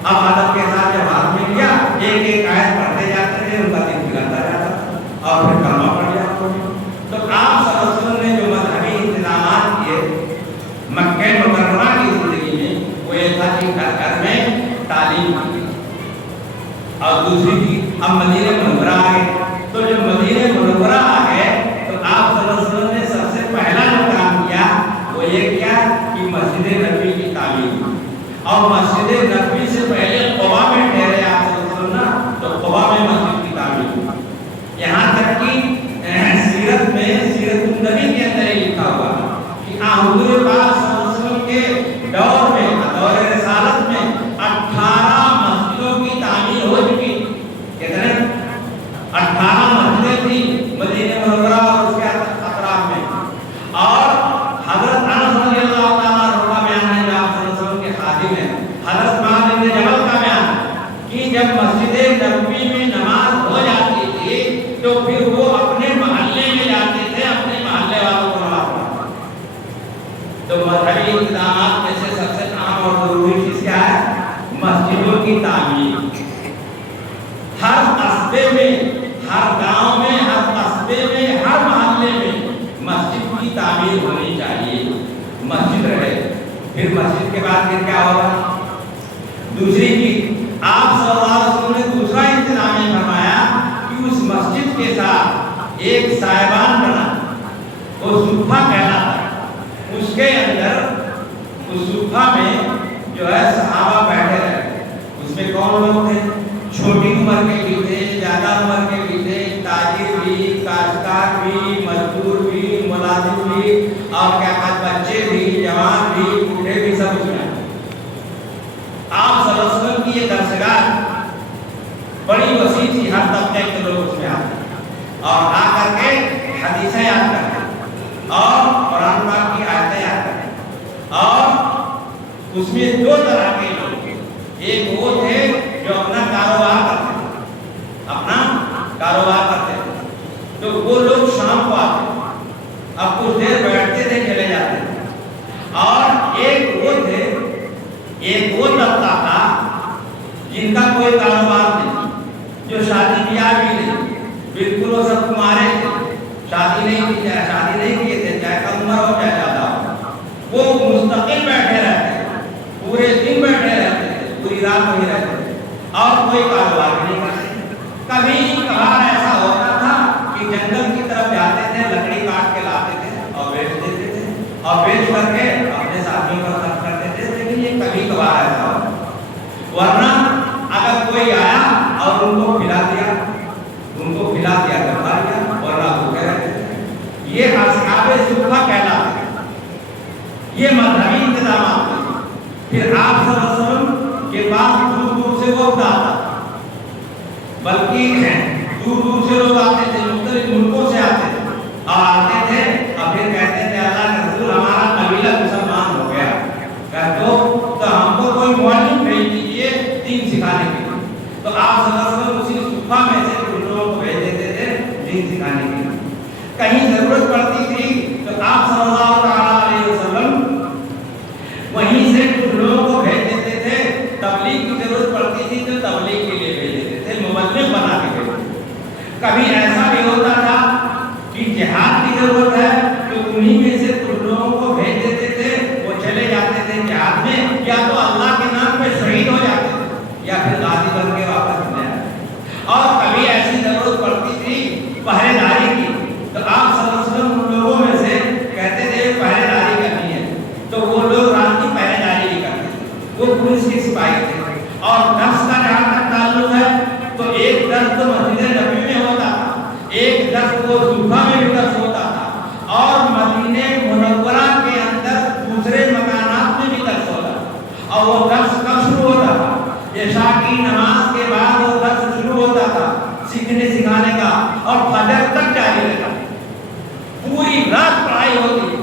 اب ادب کے ساتھ جب ہاتھ میں لیا ایک ایک آیت پڑھتے جاتے تھے ان کا دل بگڑتا جاتا تھا اور پھر کلمہ پڑھ جاتا. تو آپ صلی اللہ علیہ وسلم نے جو مذہبی انتظامات کیے مکہ مکرمہ کی زندگی میں وہ یہ تھا کہ گھر گھر میں تعلیم کی. اور دوسری چیز اب مدینہ منورہ آ گئے. تو جب مدینہ منورہ آ گئے تو آپ صلی اللہ علیہ وسلم نے سب سے پہلا جو کام کیا وہ یہ کیا کہ مسجد نبوی کی تعمیر. اور مسجد نبوی سے پہلے قباء میں ٹھہرے آپ صلی اللہ علیہ وسلم نا تو قباء میں مسجد کی تعمیر. یہاں تک کہ سیرت میں سیرت النبی کے اندر یہ لکھا ہوا کہ حضور پاک صلی اللہ علیہ وسلم کے دور میں دور رسالت میں 18 مسجدوں کی تعمیر ہو چکی. کتنے 18 مسجدیں تھی مدینہ منورہ اور اس کے اطراف میں. اور حضرت انس رضی اللہ تعالیٰ عنہ کا بیان ہے جو آپ صلی اللہ علیہ وسلم کے خادم ہیں. حضرت معاذ بن جبل کا بیان کہ جب مسجد نبوی میں نماز ہو جاتی تھی تو پھر وہ اپنے محلے میں جا مسجد رہے. پھر مسجد کے بعد پھر کیا ہوگا؟ دوسری چیز آپ صلی اللہ علیہ وسلم نے دوسرا انتظام یہ فرمایا کہ اس مسجد کے ساتھ ایک سائبان بنا، وہ صفہ کہلاتا ہے. اس کے اندر اس صفہ میں جو ہے صحابہ بیٹھے رہے. اس میں کون لوگ تھے؟ چھوٹی عمر کے بھی تھے، زیادہ عمر کے بھی تھے، تاجر بھی، کاشتکار بھی، مزدور بھی، ملازم بھی، اور کیا کہتے بچے بھی، جوان بھی، بوڑھے بھی، سب اس میں. آپ صلی اللہ علیہ وسلم کی یہ درسگاہ بڑی وسیع تھی، ہر طبقے کے لوگ اس میں آتے اور آ کر کے حدیثیں یاد کرتے اور قرآن پاک کی آیتیں یاد کرتے. اور اس میں دو طرح کے لوگ، ایک وہ تھے جو اپنا کاروبار کرتے تھے، اپنا کاروبار کرتے تھے، تو وہ لوگ شام کو آتے، اب کچھ دیر بیٹھتے تھے، چلے جاتے تھے. اور ایک وہ تھے، ایک وہ طبقہ تھا جن کا کوئی کاروبار نہیں، جو شادی بیاہ بھی نہیں، بالکل وہ سب کمارے تھے، شادی نہیں کیے تھے، چاہے کم عمر ہو چاہے زیادہ ہو. وہ مستقل بیٹھے رہتے، پورے دن بیٹھے رہتے تھے، پوری رات وہیں رہتے تھے اور کوئی کاروبار نہیں کرتے. کبھی کبھار ایسا ہوتا تھا کہ جنگل کی طرف جاتے تھے، لکڑی کاٹ کے لاتے تھے اور بیچ دیتے تھے اور بیچ کر کے اپنے ساتھیوں پر خرچ کرتے تھے. لیکن یہ کبھی کبھار ایسا ہوتا، ورنہ اگر کوئی آیا اور ان کو کھلا دیا تو کھا لیا، ورنہ بھوکے رہتے تھے. یہ اصحاب صفہ کہلاتے ہیں. یہ مذہبی انتظامات تھے. پھر آپ صلی اللہ علیہ وسلم کے پاس دور دور سے وفد آتا، بلکہ دور دور سے لوگ آتے تھے، مختلف ملکوں سے آتے تھے اور آتے تھے اور پھر کہتے تھے اللہ کے رسول ہمارا قبیلہ مسلمان ہو گیا، تو ہم کو کوئی معلم بھیج دیجیے دین سکھانے کے لیے. تو آپ صلی اللہ علیہ وسلم اسی صفہ میں سے کچھ لوگوں کو بھیج دیتے تھے دین سکھانے کے لیے. کہیں ضرورت پڑتی تھی تو آپ صلی اللہ علیہ وسلم وہیں سے کچھ لوگوں کو بھیج دیتے تھے. تبلیغ کی ضرورت پڑتی تھی تو تبلیغ کے لیے بھیج دیتے تھے، مبلغ بنا کے بھیج دیتے تھے. کبھی ایسا بھی ہوتا تھا کہ جہاد کی ضرورت ہے تو انہی میں سے کچھ لوگوں کو بھیج دیتے تھے، وہ چلے جاتے تھے جہاد میں، یا تو اللہ کے نام پہ شہید ہو جاتے تھے یا پھر غازی بن کے واپس چلے آتے. اور کبھی ایسی ضرورت پڑتی تھی پہرے داری کی، تو آپ صلی اللہ علیہ وسلم ان لوگوں میں سے کہتے تھے پہرے داری کرنی ہے، تو وہ لوگ رات کی پہرے داری بھی کرتے تھے. وہ پولیس کے سپاہی تھے. اور درس کا جہاں تک تعلق ہے تو ایک درس تو مسجد نبوی میں ہوتا تھا، ایک درس وہ صفہ میں بھی درس ہوتا تھا، اور مدینہ منورہ کے اندر دوسرے مکانات میں بھی درس ہوتا تھا. اور وہ درس کب شروع ہوتا تھا؟ عشاء کی نماز کے بعد وہ درس شروع ہوتا تھا سیکھنے سکھانے کا، اور فجر تک جاری رہتا تھا. پوری رات پڑھائی ہوتی،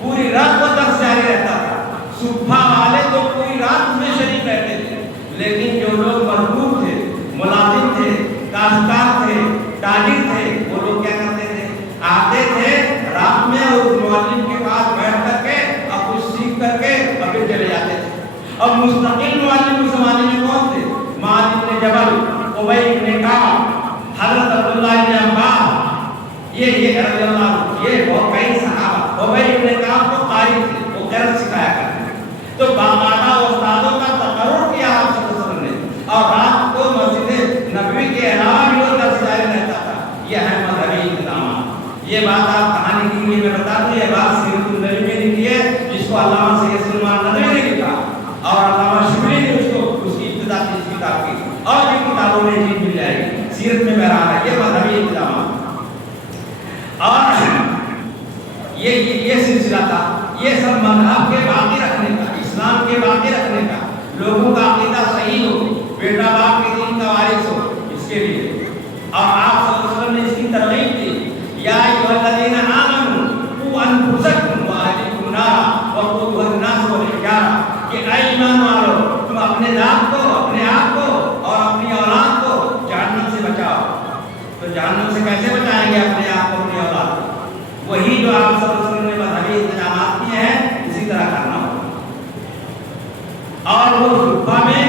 پوری رات وہ درس جاری رہتا تھا. صفہ والے تو پوری رات میں شریک رہتے تھے، لیکن جو لوگ مزدور تھے، ملازم تھے، کاشتکار تھے، تاجر تھے، وہ لوگ کیا کرتے تھے؟ آتے تھے رات میں اور اس معلم کے پاس بیٹھ کر کے اور کچھ سیکھ کر کے اور پھر چلے جاتے تھے. اور مستقل معلم اس زمانے میں کون تھے؟ معاذ بن جبل، ابی بن کعب، حضرت عبداللہ بن عباس، یہ رضی اللہ عنہ، یہ بہت کئی صحابہ. ابی بن کعب تو قاری تھے، وہ قرآن سکھایا کرتے تھے. تو باقاعدہ استادوں کا تقرر کیا آپ صلی اللہ علیہ وسلم نے، اور رات کو مسجد نبوی کے علاوہ بھی وہ درس جاری رہتا تھا. یہ ہے مذہبی انتظامات. یہ بات آپ کہانی کے لیے میں بتا دوں، یہ بات سیرت النبی میں لکھی ہے، جس کو علامہ سید سلیمان ندوی نے لکھا اور علامہ شبلی نے اس کی ابتدا کی اس کتاب کی، اور بھی کتابوں میں چیز مل جائے گی سیرت میں بہرحال ہے. یہ مذہبی انتظامات اور یہ سلسلہ تھا. یہ سب مذہب کے باقی رکھنے کا، اسلام کے باقی رکھنے کا، لوگوں کا عقیدہ صحیح ہو، بیٹا باپ کے دین کا وارث ہو، اس کے لیے. اور آپ صلی اللہ علیہ وسلم نے اس کی ترغیب دی، یا ایھا الذین آمنوا قوا انفسکم واہلیکم نارا وقودھا الناس والحجارہ، کہ اے ایمان والو تم اپنے ذات کو، اپنے آپ کو اور اپنی اولاد کو جہنم سے بچاؤ. تو جہنم سے کیسے بچائیں گے اپنے آپ کو، اپنی اولاد کو؟ وہی جو آپ صلی اللہ علیہ وسلم نے مذہبی انتظامات کیے ہیں اسی طرح کرنا ہوگا. اور وہ صفہ میں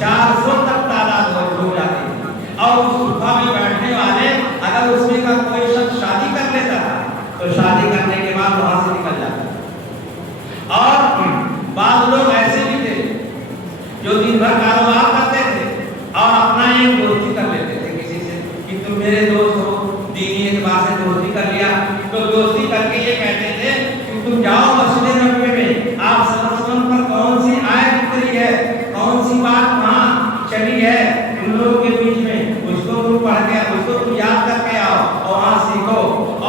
400 تک تعداد ہو جاتی ہے. اور اس صفہ میں بیٹھنے والے اگر اس میں کا کوئی شخص شادی کر لیتا تھا تو شادی کرنے کے بعد وہاں سے نکل جاتا. اور بعض لوگ ایسے بھی تھے جو دن بھر کاروبار کرتے تھے اور اپنا ایک دوستی کر لیتے تھے کسی سے کہ تم میرے دوست ہو، دینی اعتبار سے دوستی کر لیا، تو دوستی کر کے یہ کہتے تھے کہ تم جاؤ مسجد نبوی میں، آپ صلی اللہ علیہ وسلم پر کون سی آیت اتری ہے، کون سی بات کہاں چلی ہے ان لوگوں کے بیچ میں، اس کو تم پڑھ کے اس کو تم یاد کر کے آؤ اور وہاں سیکھو،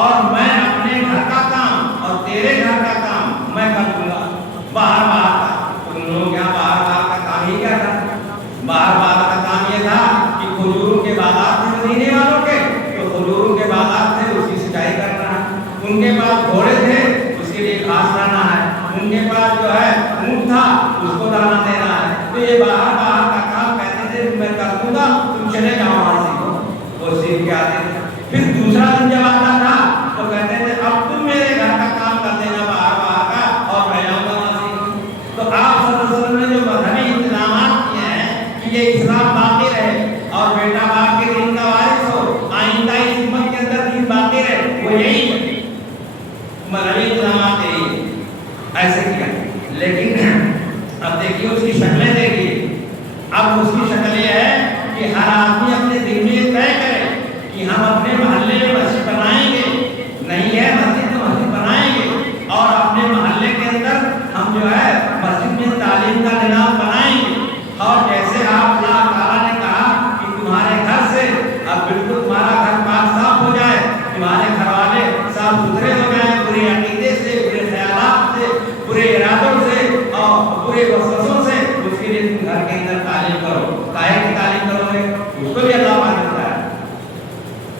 اور میں اپنے گھر کا کام اور تیرے گھر کا کام میں کر دوں گا۔ باہر باہر کا ان لوگوں یہاں باہر باہر کا کام ہی کیا تھا؟ باہر باہر کا کام یہ تھا کہ کھجوروں کے باغات تھے مدینے والوں کے، تو کھجوروں کے باغات تھے اس کی سینچائی کرنا ہے، ان کے پاس گھوڑے تھے اس کے لیے گھاس لانا ہے، ان کے پاس جو ہے اونٹ تھا اس کو دانا دینا ہے، تو یہ باہر باہر کا کام کہتے تھے میں کر دوں گا، تم چلے جاؤ وہاں سیکھو، وہ سیکھ کے آتے تھے۔ پھر دوسرا دن جب آتا تھا تو کہتے تھے اب تم میرے گھر کا کام کر دینا باہر باہر کا اور میں جاؤں گا وہاں سیکھنے۔ تو آپ صلی اللہ علیہ وسلم نے جو مذہبی انتظامات کیے ہیں کہ یہ اسلام باقی رہے اور بیٹا باپ کے دین کا وارث ہو، آئندہ اس امت کے اندر دین باقی رہے، وہ یہی ہے مذہبی انتظامات یہی ایسے کیا۔ لیکن اب دیکھیے اس کی شکلیں دیکھیے، اب اس کی شکل یہ ہے کہ ہر آدمی اپنے دل میں یہ طے کرے کہ ہم اپنے محلے میں مسجد بنائیں گے، نہیں ہے مسجد تو مسجد بنائیں گے، اور اپنے محلے کے اندر ہم جو ہے مسجد میں تعلیم کا نظام بنائیں گے، اور جیسے آپ اللہ تعالیٰ نے کہا کہ تمہارے گھر سے اب بالکل تمہارا گھر پاک صاف ہو جائے، تمہارے گھر والے صاف ستھرے ہو جائیں، برے عقیدے سے، برے خیالات سے، برے ارادوں سے اور برے وسوسوں سے، اس کے لیے تم گھر کے اندر تعلیم کرو۔ کاہے کی تعلیم کرو گے؟ اس کو بھی اللہ پاک نے بتایا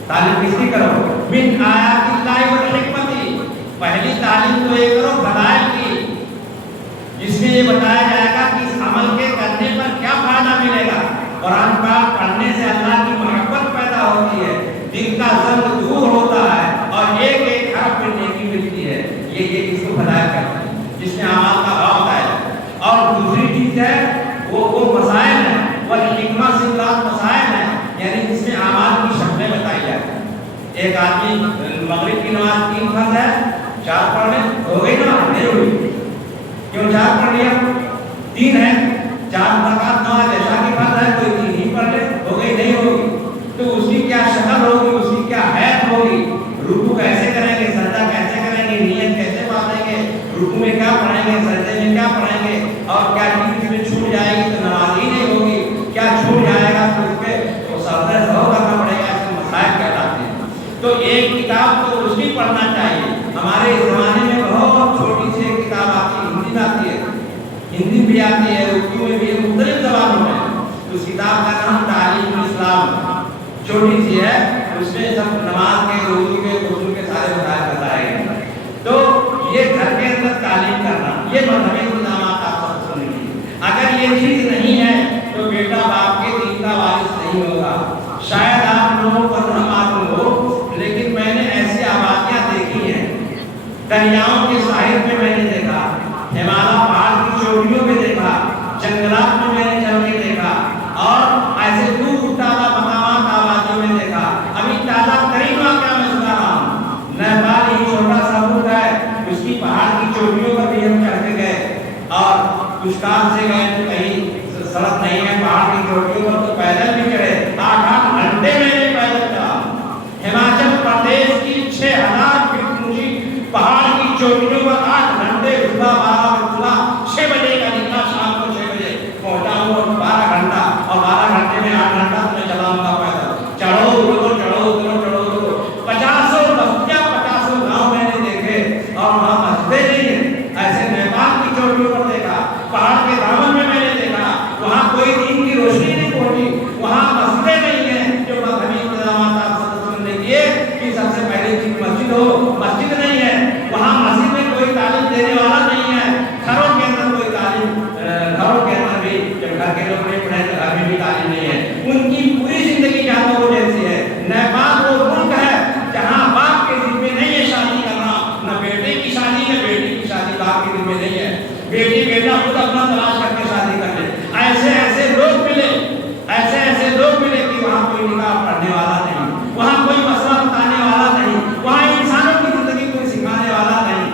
تعلیم کس کی کرو؟ من آیات اللہ والحکمت، پہلی تعلیم تو یہ کرو فضائل کی، جس میں یہ بتایا جائے گا کہ اس عمل کے کرنے پر کیا فائدہ ملے گا۔ قرآن پاک پڑھنے سے اللہ کی محبت پیدا ہوتی ہے، دل کا ضرر دور ہوتا ہے اور ایک ایک حرف میں نیکی ملتی ہے، یہ اس کو فضائل کہتے ہیں جس میں اعمال کا بھاؤ ہوتا ہے۔ اور دوسری چیز ہے وہ مسائل ہیں، والحکمت سے مراد مسائل ہیں، یعنی جس میں اعمال کی شکلیں بتائی جاتی ہیں۔ ایک آدمی مغرب کی نماز 3 فرض ہے 4 پڑھ لے، ہو گئی نا؟ نہیں ہوئی، کیوں 4 پڑھ لیا؟ 3 ہے، 4 رکعت نماز عشاء کی فرض ہے، کوئی 3 ہی پڑھ لے، ہو گئی نہیں ہوگی؟ تو اس کی کیا شکل ہوگی، اس کی کیا حیثیت ہوگی، رکوع کیسے کریں گے، سجدہ کیسے کریں گے، نیت کیسے باندھیں گے، رکوع میں کیا پڑھیں گے، سجدے میں کیا پڑھیں گے، اور کیا چیز میں چھوٹ جائے گی تو نماز ہی نہیں ہوگی، کیا چھوٹ جائے گا تو اس پہ سردر سہو کرنا پڑے گا، اس میں مسائل کہلاتے ہیں۔ تو ایک کتاب تو اس کی پڑھنا چاہیے۔ ہمارے اس زمانے میں بہت چھوٹی سی ایک کتاب آتی ہے، ہندی میں آتی ہے، ہندی بھی آتی ہے، اردو میں بھی ہے، مختلف زبانوں میں۔ اس کتاب کا نام تعلیم الاسلام، چھوٹی سی ہے، اس میں سب نماز کے، روزے کے، غسل کے سارے مسائل بتائے گئے۔ تو یہ گھر کے اندر تعلیم کرنا، یہ مذہبی انتظامات آپ سب سن لیجیے۔ اگر یہ چیز نہیں ہے تو بیٹا باپ کے دین کا وارث نہیں ہوگا۔ شاید آپ لوگوں کو نہ معلوم ہو، لیکن میں نے ایسی آبادیاں دیکھی ہیں، دریاؤں کے ساحل میں میں نے دیکھا، ہمالیہ پہاڑ کی چوٹیوں میں دیکھا، جنگلات میں میں نے چل کے دیکھا، اور ایسے دور تازہ مقامات آبادیوں میں دیکھا۔ ابھی تازہ ترین واقعہ میں سنا رہا ہوں، نیپال ہی چھوٹا سا ملک ہے، اس کی پہاڑ کی چوٹیوں پر بھی ہم چڑھ کے گئے، اور کچھ کام سے گئے تو کہیں سڑک نہیں ہے، پہاڑ کی چوٹیوں پر تو پیدل بھی چڑھے، 8 گھنٹے میں نے پیدل چلا۔ ہماچل پردیش کی 6000 فٹ اونچی پہاڑ کی چوٹیوں پر 8 گھنٹے، صبح 12 6 بجے کا نکلا، شام کو 6 بجے پہنچا ہوں، 12 گھنٹہ، اور 12 گھنٹے میں 8 گھنٹہ میں چلاؤں گا پیدل، چڑھو اترو چڑھو اترو چڑھو اترو، 50 بستیاں 50 گاؤں میں نے دیکھے، اور وہاں مسجدیں نہیں ہیں، ایسے نیپال کی چوٹیوں پر دیکھا، پہاڑ کے دامن میں نے دیکھا، وہاں کوئی دین کی روشنی نہیں پہنچی، وہاں مسجدیں نہیں ہیں، جو مذہبی انتظامات آپ صلی اللہ علیہ وسلم نے کیے کہ سب سے پہلے چیز مسجد ہو، مسجد نہیں ہے، وہاں مسجد میں کوئی تعلیم دینے والا نہیں ہے، گھروں کے اندر کوئی تعلیم، گھروں کے اندر بھی جب گھر کے لوگ نہیں پڑھے تو گھر میں بھی تعلیم نہیں ہے، ان کی پوری زندگی جانو وہ جیسی ہے۔ نیپال وہ ملک ہے جہاں باپ کے دل میں نہیں ہے شادی کرنا، نہ بیٹے کی شادی نہ بیٹی کی شادی باپ کے دل میں نہیں ہے، بیٹی بیٹا خود اپنا تلاش کر کے شادی کر لے۔ ایسے ایسے لوگ ملے، ایسے ایسے لوگ ملے کہ وہاں کوئی نکاح پڑھنے والا نہیں، وہاں کوئی مسئلہ بتانے والا نہیں، وہاں انسانوں کی زندگی کوئی سکھانے والا نہیں،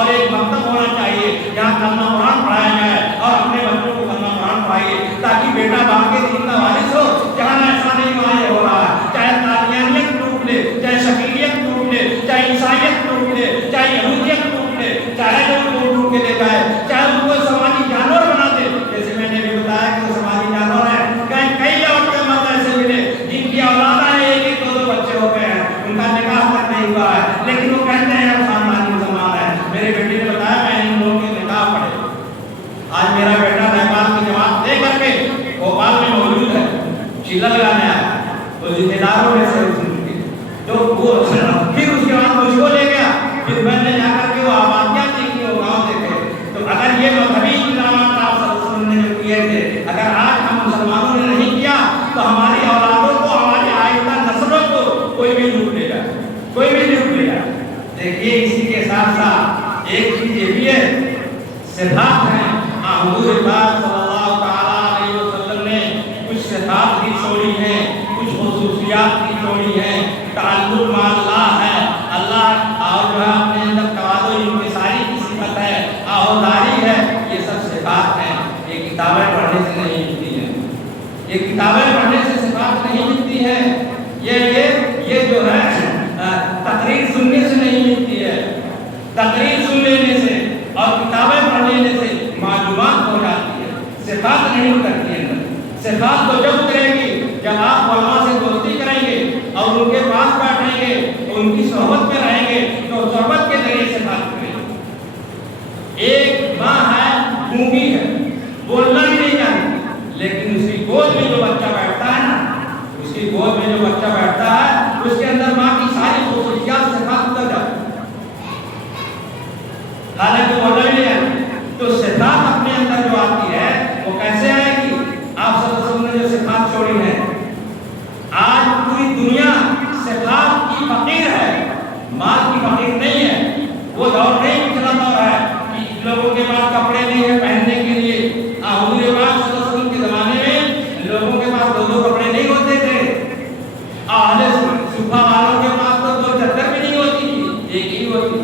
اور ایک مکتب ہونا چاہیے جہاں کلمہ قرآن پڑھایا جائے اور اپنے بچوں کو کلمہ قرآن پڑھائیے تاکہ بیٹا باپ کے دین کا وارث ہو. جہاں ایسا نہیں ہو رہا ہے, چاہے قادیانیت ٹوٹ لے, چاہے شکیلیت ٹوٹ لے, چاہے عیسائیت ٹوٹ لے, چاہے یہودیت ٹوٹ لے, چاہے لوگ ٹوٹ کے لے جائے, چاہے ان کو سماجی جانور بنا دے. جیسے میں نے بھی بتایا کہ وہ سماجی جانور ہے. کئی عورتیں مرد ایسے ملے جن کی اولاد ہے, ایک ایک دو دو بچے ہو گئے ہیں, ان کا نکاح تک نہیں ہوا ہے, لیکن وہ کہتے ہیں ہم خاندانی مسلمان ہیں. میرے بیٹی نے بتایا میں ان لوگوں کے نکاح پڑھے. آج میرا بیٹا نیپال کی جماعت دے کر کے بھوپال میں موجود ہے, چیلا لگانے آیا. وہ ذمہ داروں میں سے جو وہ پھر اس کے بعد مجھ کو لے گیا. پھر میں نے جا کر کے وہ آبادیاں دیکھی, وہ گاؤں دیکھے. تو اگر یہ مذہبی انتظامات آپ صلی اللہ علیہ وسلم نے جو کیے تھے, اگر آج ہم مسلمانوں نے نہیں کیا تو ہماری اولادوں کو, ہماری آئندہ نسلوں کو کوئی بھی لوٹ لے گا, کوئی بھی لوٹ لے گا. دیکھیے اسی کے ساتھ ساتھ ایک چیز یہ بھی ہے, صفات ہیں. حضور پاک صلی اللہ تعالیٰ علیہ وسلم نے کچھ صفات بھی چھوڑی ہیں, کچھ خصوصیات بھی چھوڑی ہیں. تعلق مع اللہ ہے, اللہ اور جو ہے اپنے اندر تواضع انکساری کی صفت ہے, آہوداری ہے, یہ سب صفات ہیں. یہ کتابیں پڑھنے سے نہیں ملتی ہیں, یہ کتابیں پڑھنے سے صفات نہیں ملتی ہے. یہ جو ہے تقریر سننے سے نہیں ملتی ہے. تقریر سن لینے سے اور کتابیں پڑھ لینے سے معلومات ہو جاتی ہے, صفات نہیں اترتی ہے. صفات تو جب اترے گی جب آپ علماء سے دوستی کریں گے اور ان کے پاس بیٹھیں گے, ان کی صحبت میں رہیں گے, تو صحبت کے ذریعے صفات اتریں گے. ایک ماں ہے, گونگی ہے, بولنا ہی نہیں جانتی, لیکن اس کی گود میں جو بچہ بیٹھتا ہے نا, اس کی گود میں جو بچہ بیٹھتا ہے اس کے اندر ماں کی ساری خصوصیات صفات اتر جاتی ہیں, حالانکہ وہ نہیں ہے. تو صفات اپنے اندر جو آتی ہے وہ کیسے آئے گی؟ آپ صلی اللہ علیہ وسلم نے جو صفات چھوڑی ہے. آج پوری دنیا صفات کی فقیر ہے, مال کی فقیر نہیں ہے. وہ دور نہیں پچھلا دور ہے کہ لوگوں کے پاس کپڑے نہیں ہیں پہننے کے لیے. حضور پاک صلی اللہ علیہ وسلم کے زمانے میں لوگوں کے پاس دو دو کپڑے نہیں ہوتے تھے. اہل صفہ والوں کے پاس تو دو چادر بھی نہیں ہوتی تھی, ایک ہی ہوتی.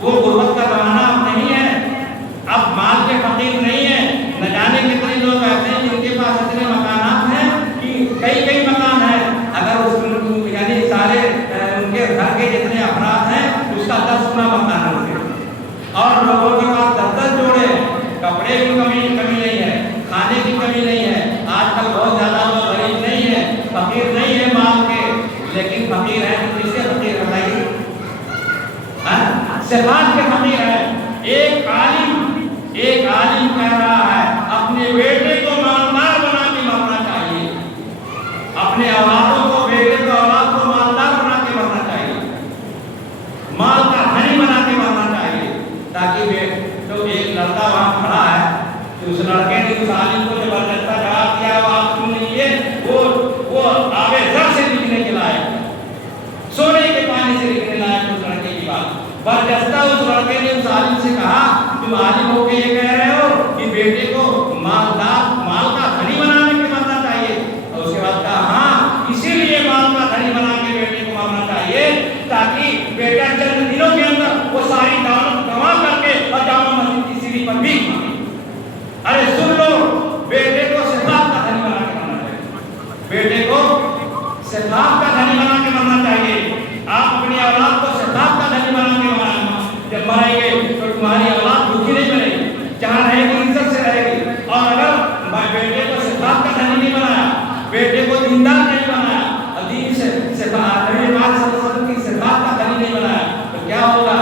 وہ غربت کا زمانہ اب نہیں ہے, اب مال کے فقیر نہیں ہے. نہ جانے کتنے لوگ ایسے ہیں جن کے پاس اتنے مکانات ہیں کہ کئی مکان ہیں. اگر اس یعنی سارے ان کے گھر کے جتنے افراد ہیں اس کا 10 گنا مکان ہے ان کے. اور لوگوں کے پاس 10 جوڑے, کپڑے کی کمی نہیں ہے, کھانے کی کمی نہیں ہے. آج کل بہت زیادہ لوگ غریب نہیں ہے, فقیر نہیں ہے مال کے, لیکن فقیر ہے تو کس کے فقیر بتائیے؟ صفات کے فقیر ہے. ایک عالم کہہ رہا ہے اپنے بیٹے کو مالدار بنا کے مرنا چاہیے, اپنے اولادوں کو, بیٹے کو اولاد کو مالدار بنا کے مرنا چاہیے, مال کا دھنی بنا کے مرنا چاہیے. تاکہ جو ایک لڑکا وہاں کھڑا ہے کہ اس لڑکے نے اس عالم کو زبردست جواب دیا, وہ آپ سن لیجیے, وہ آگے زر سے لکھنے کے لائق, سونے کے پانی سے لکھنے لائق اس لڑکے کی بات. برجستہ اس لڑکے نے اس عالم سے کہا تم عالم ہو کے یہ کہہ رہے ہو کہ بیٹے کو مال کا دھنی بنا کے مرنا چاہیے. اور اس کے بعد کہا ہاں اسی لیے مال کا دھنی بنا کے بیٹے کو مرنا چاہیے تاکہ بیٹا چند دنوں کے اندر وہ ساری دولت گنوا کر کے اور جامع مسجد کی سیڑھی پر بھی. ارے سن لو, بیٹے کو صفات کا دھنی بنا کے مرنا چاہیے, بیٹے کو صفات کا دھنی بنا کے مرنا چاہیے. آپ اپنی اولاد کو صفات کا دھنی بنا کے مرنا, جب مریں گے تو تمہاری اولاد بھوکی نہیں مرے گی, جہاں رہے گی عزت سے رہے گی. اور اگر بیٹے کو صفات کا دھنی نہیں بنایا, بیٹے کو دیندار نہیں بنایا, دین سے صفات نبی پاک صلی اللہ علیہ وسلم کی صفات کا دھنی نہیں بنایا, تو کیا ہوگا؟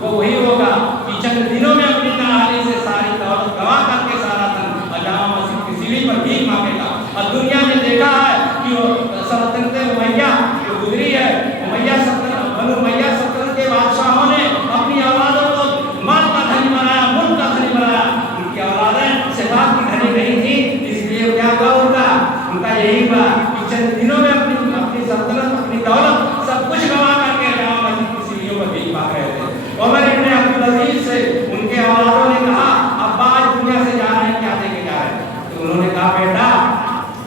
وہ وہی ہوگا کہ چند دنوں میں اپنی کہانی سے ساری دولت گنوا کر کے سارا دن جامع مسجد کی سیڑھی پر بھیک مانگے گا. اور دنیا نے دیکھا ہے کہ سلطنت امیہ جو گزری ہے, بنو امیہ سلطنت کے بادشاہوں نے اپنی اولادوں کو مال کا دھنی بنایا, ملک کا دھنی بنایا. ان کی اولادیں صفات کی دھنی نہیں تھی, اس لیے کیا ہوا ان کا یہی ہوا کہ چند دنوں میں اپنی سلطنت, اپنی دولت سب کچھ گنوا کر کے جامع مسجد کی سیڑھیوں پر بھیک مانگ رہے تھے. عمر ابن عبدالعزیز سے ان کے اولادوں نے کہا ابا آج دنیا سے جا رہے ہیں, کیا دے کے جا رہے ہیں؟ تو انہوں نے کہا بیٹا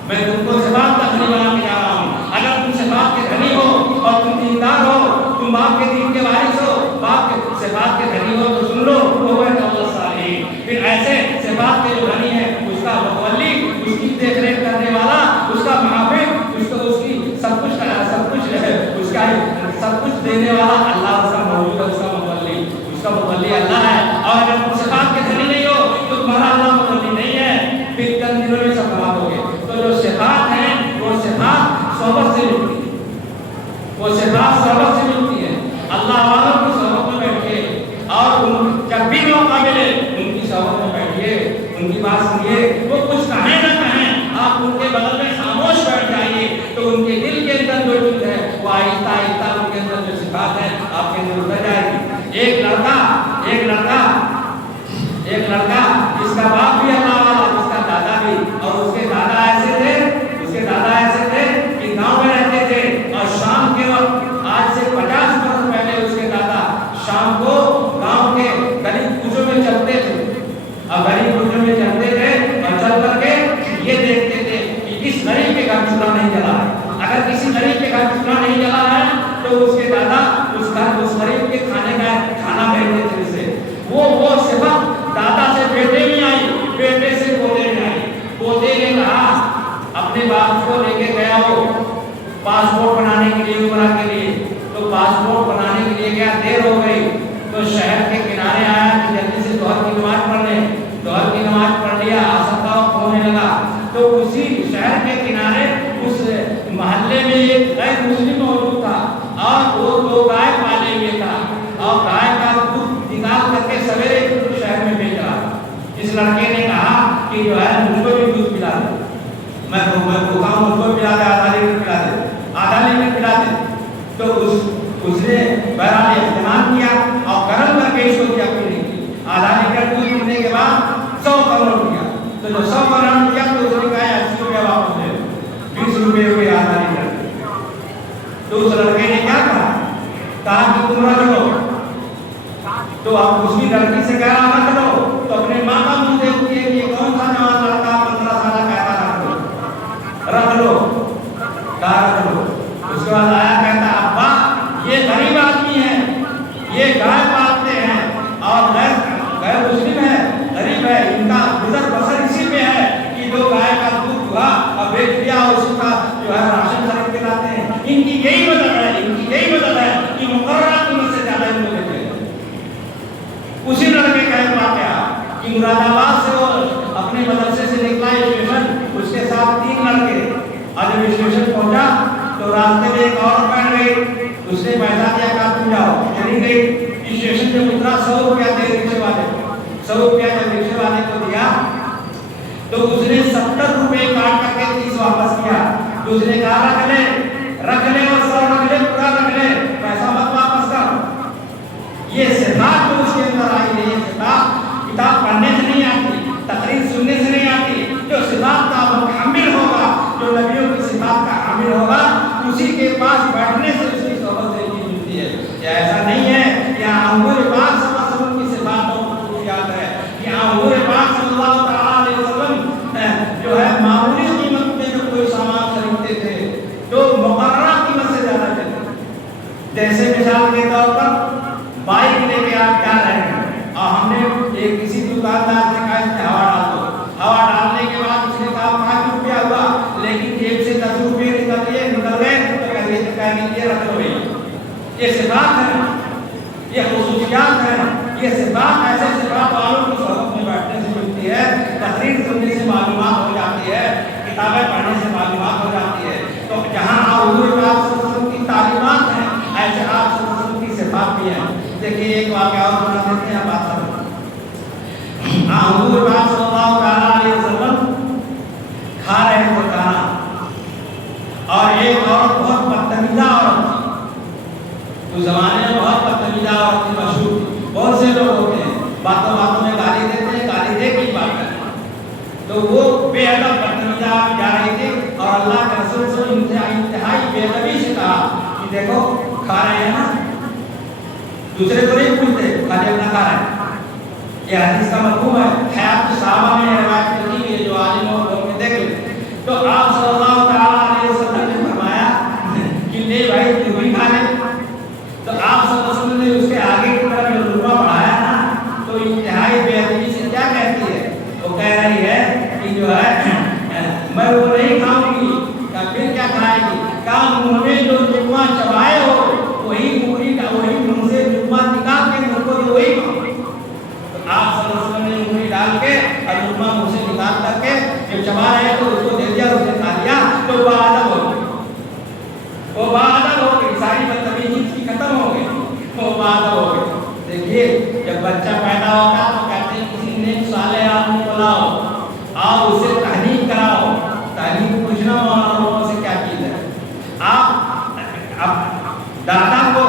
میں تم کو صفات کا دھنی بنا کے جا رہا ہوں. اگر تم صفات کے دھنی ہو اور تم دیندار ہو, تم باپ کے دین کے وارث ہو, باپ کے صفات کے دھنی ہو, تو سن لو تو شہر کے کنارے آیا کہ جلدی سے ظہر کی نماز پڑھ لیں. ظہر کی نماز پڑھ لیا, عصر کا وقت ہونے لگا. تو اسی شہر کے کنارے اس محلے میں ایک غیر مسلم موجود تھا اور وہ 2 گائے پالے ہوئے تھا اور گائے کا دودھ نکال کر کے سویرے شہر میں بھیج رہا. اس لڑکے نے کہا کہ جو ہے مجھ کو بھی دودھ پلا دے, میں بھوکا ہوں, مجھ کو پلا دے, آدھا لیٹر پلا دے, آدھا لیٹر پلا دے. تو اس نے بہرحال اہتمام کیا اور گرم کر کے اس کو دیا پینے کی. آدھا لیٹر دودھ پینے کے بعد 100 کروڑ دیا. تو جو 100 کروڑ دیا تو اس نے کہا 80 روپیہ واپس دے, 20 روپے ہوئے آدھا لیٹر. تو اس لڑکے نے کیا کہا کہ تم رکھ لو. تو آپ اس کی لڑکی سے کہہ رہا رکھ لو, تو اپنے ماں کا منہ دیکھتی ہے کہ یہ کون سا نواز لڑکا 15 سالہ کہتا رکھ لو, کہا رکھ لو. اس کے بعد آیا کہتا ابا یہ غریب آدمی ہے, یہ گائے پالتے ہیں اور غیر مسلم ہے, غریب ہے, ان کا گزر بسر اسی میں ہے کہ 2 گائے کا دودھ ہوا اور بیچ دیا اور اس کا جو ہے راشن خرید کے لاتے ہیں. ان کی یہی مدد ہے, ان کی یہی مدد ہے کہ مقررہ قیمت سے زیادہ ان کو دیتے ہیں. اسی لڑکے کا ایک واقعہ کہ مراد آباد سے وہ اپنے مدرسے سے نکلا اسٹیشن, اس کے ساتھ 3 لڑکے. اور جب اسٹیشن پہنچا تو راستے میں ایک اور بیٹھ گئی, اس نے پیسہ دیا کہ تم جاؤ, چلی گئی. اسٹیشن پہ اترا, 100 روپیہ دے رکشے والے کو, 100 روپیہ جب رکشے والے کو دیا تو اس نے 70 روپے کاٹ کر کے 30 واپس کیا. تو اس نے کہا رکھ لے اور 100 رکھ لے, پورا رکھ لے, پیسہ مت واپس کر. یہ صفات جو اس کے اندر آئی ہے, یہ صفات کتاب پڑھنے سے نہیں آتی, تقریر سننے سے نہیں آتی. جو صفات کا حامل ہوگا, جو نبیوں کی صفات کا حامل ہوگا, اسی کے پاس بیٹھنے سے اس کی صحبت سے ملتی ہے. یہ ایسا نہیں ہے کہ حضور پاک صلی اللہ علیہ وسلم کی صفات اور خصوصیات ہے, کہ حضور پاک صلی اللہ علیہ وسلم جو ہے معمولی قیمت میں جو کوئی سامان خریدتے تھے تو مقررہ قیمت سے زیادہ دیتے. جیسے مثال کے طور پر بائک لے کے آپ جا رہے ہیں اور ہم نے ایک کسی دکاندار سے کہا اس میں ہوا ڈال دو. ہوا ڈالنے کے بعد اس نے کہا 5 روپیہ ہوا, لیکن جیب سے 10 روپئے نکل گئے تو کہیں گے رکھ لو. یہ صفات ہے, یہ خصوصیات ہیں, یہ صفات ایسے صفات والوں کی صحبت میں بیٹھنے سے ملتی ہے, تقریر سننے سے معلومات ہو جاتی ہے, کتابیں پڑھنے سے معلومات ہو جاتی ہے. تو جہاں حضور پاک صلی اللہ علیہ وسلم کی تعلیمات ہیں, ایسے آپ صلی اللہ علیہ وسلم کی صفات بھی ہیں. دیکھیے ایک واقعہ اور سنا دیتے ہیں, بات کریں. حضور پاک صلی اللہ علیہ وسلم کھا رہے تھے کھانا اور ایک عورت بہت بدتمیزہ عورت تھی. اس زمانے میں بہت بدتمیزہ عورت تھی, مشہور تھی. بہت سے لوگ ہوتے ہیں باتوں باتوں میں گالی دیتے ہیں, گالی دے کے بات کرتے ہیں. تو وہ بے ادب بدتمیزہ جا رہی تھی اور اللہ کے رسول سے انتہائی بے ادبی سے کہا کہ دیکھو کھا رہے ہیں نا, دوسرے کو نہیں پوچھتے, خالی اپنا کھا رہے ہیں. یہ حدیث کا مفہوم ہے. خیال کے صحابہ میں روایت کی ہے, جو عالم اور لوگ نے دیکھ لیں. تو آپ صلی اللہ علیہ وسلم نے فرمایا کہ لے بھائی تو بھی کھا لے. تو آپ صلی اللہ علیہ وسلم نے اس کے آگے کی طرف جو لقمہ بڑھایا نا, تو انتہائی بے ادبی سے کیا کہتی ہے, وہ کہہ رہی ہے کہ جو ہے میں وہ نہیں کھاؤں گی. پھر کیا کھائے گی, کہا منہ میں جو لقمہ چبائے ہو وہی منہ سے لقمہ نکال کے منہ کو وہی کھاؤ. آپ صلی اللہ علیہ وسلم نے انگلی ڈال کے اور لقمہ منہ سے نکال کر کے جب چبا رہے تو اس کو دے دیا, اس نے کھا لیا. تو باادب ہو گئی, وہ باادب ہو گئی, ساری بدتمیزی کی ختم ہو گئی, وہ باادب ہو گئی. دیکھیے جب بچہ پیدا ہوتا تو کہتے ہیں کسی نیک صالح آدمی کو لاؤ, آپ اسے تحریک کراؤ. تحریک پوچھنا لوگوں سے کیا چیز ہے. آپ دادا کو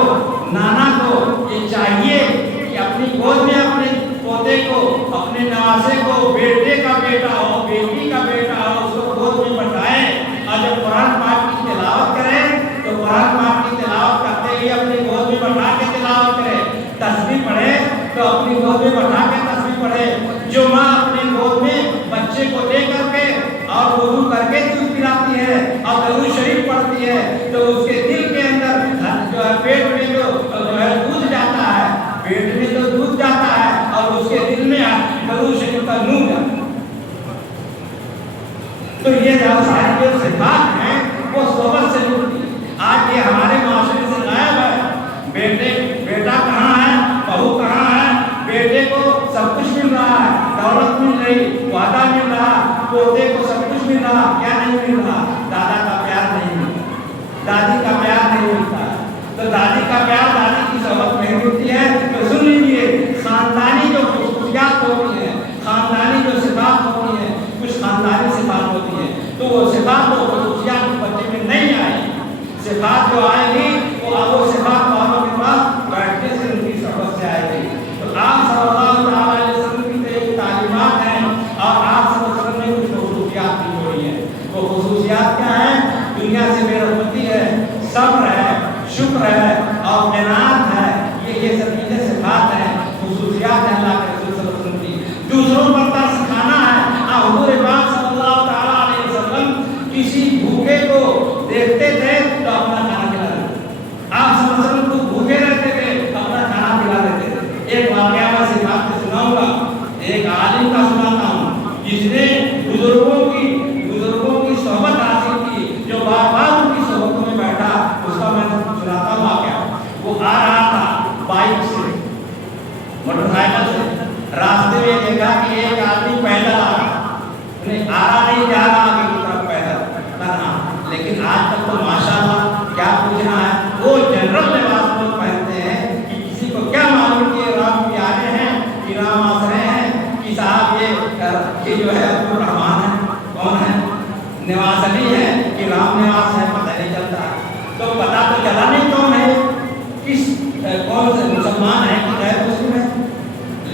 نانا کو یہ چاہیے کہ اپنی گود میں اپنے پوتے کو, اپنے نواسے کو, بیٹے کا بیٹا ہو بیٹی کا بیٹا ہو, اس کو گود میں بٹھائیں اور جب قرآن پاک کی تلاوت کریں تو قرآن پاک کی تلاوت کرتے ہی اپنی گود میں بٹھا کے تلاوت کریں. تسبیح پڑھے تو اپنی گود میں بٹھا کے تسبیح پڑھے. جو ماں اپنی گود میں بچے کو لے کر کے اور وضو کر کے دودھ پلاتی ہے اور درود شریف پڑھتی ہے تو اس کے دل کے اندر جو ہے پیٹ میں جو ہے دودھ جاتا ہے, پیٹ میں جو دودھ جاتا ہے اور اس کے دل میں درود شریف کا نور جاتا ہے. تو یہ جو ساری جو صفات ہیں وہ صحبت سے ملتی ہے. آج یہ ہمارے معاشرے سے غائب ہے. بیٹا کہاں ہے, بہو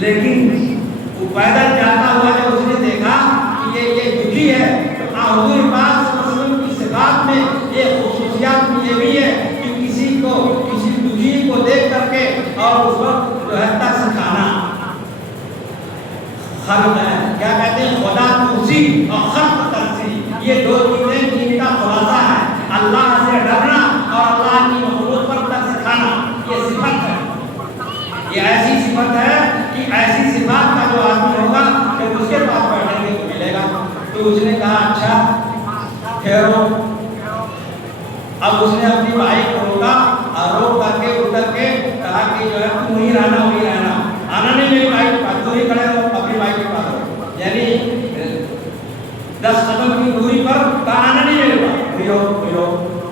لیکن وہ پیدل جاتا ہوا جب اس نے دیکھا کہ یہ دکھی ہے تو حضور پاک صلی اللہ علیہ وسلم کی صفات میں یہ خصوصیات میں یہ بھی ہے کہ کسی دکھی کو دیکھ کر کے اور اس وقت جو ہے ترس کھانا خلق ہے، کیا کہتے ہیں خدا ترسی اور خلق ترسی، یہ دو چیزیں جن کا خلاصہ ہے اللہ سے ڈرنا اور اللہ کی مخلوق پر ترس کھانا، یہ صفت ہے، یہ ایسی صفت ہے کہ ایسی صفات کا جو آدمی ہوگا کہ اس کے پاس بیٹھیں گے تو ملے گا۔ تو اس نے کہا اچھا ٹھہرو، اب اس نے اپنی بائک کو روکا اور روک کر کے اتر کے کہا کہ جو ہے تم وہیں رہنا وہیں رہنا، آنا نہیں میری بائک پر، تو ہی کھڑے ہو اپنی بائک کے پاس، یعنی 10 قدم کی دوری پر کہا آنا نہیں میرے پاس، بھیو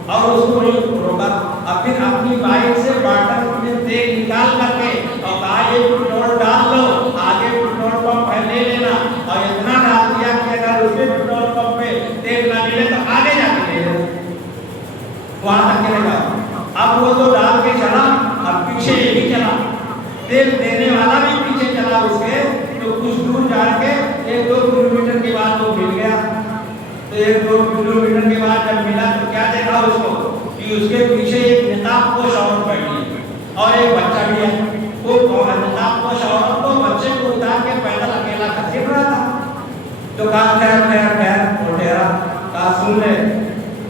اور اس کو نہیں روکا، اور پھر اپنی بائک سے باٹل میں تیل نکال کر کے اور کہا یہ پٹرول ڈال لو، آگے پٹرول پمپ ہے لے لینا، اور اتنا ڈال دیا کہ اگر اس میں پٹرول پمپ پہ تیل نہ ملے تو آگے جا کے لے لو، وہاں تک چلے گا۔ اب وہ تو ڈال کے چلا، اب پیچھے یہ بھی چلا، تیل دینے والا بھی پیچھے چلا اس کے، تو کچھ دور جا کے 1-2 کلومیٹر کے بعد وہ مل گیا، تو 1-2 کلومیٹر کے بعد جب ملا تو کیا دیکھا اس کو کہ اس کے پیچھے ایک نقاب پوش عورت بیٹھی اور ایک بچہ بھی ہے، وہ نقاب پوش عورت کو بچے کو اتار کے پیدل اکیلا کر کے رہا تھا، تو کہا خیر وہ ٹھہرا، کہا سن لے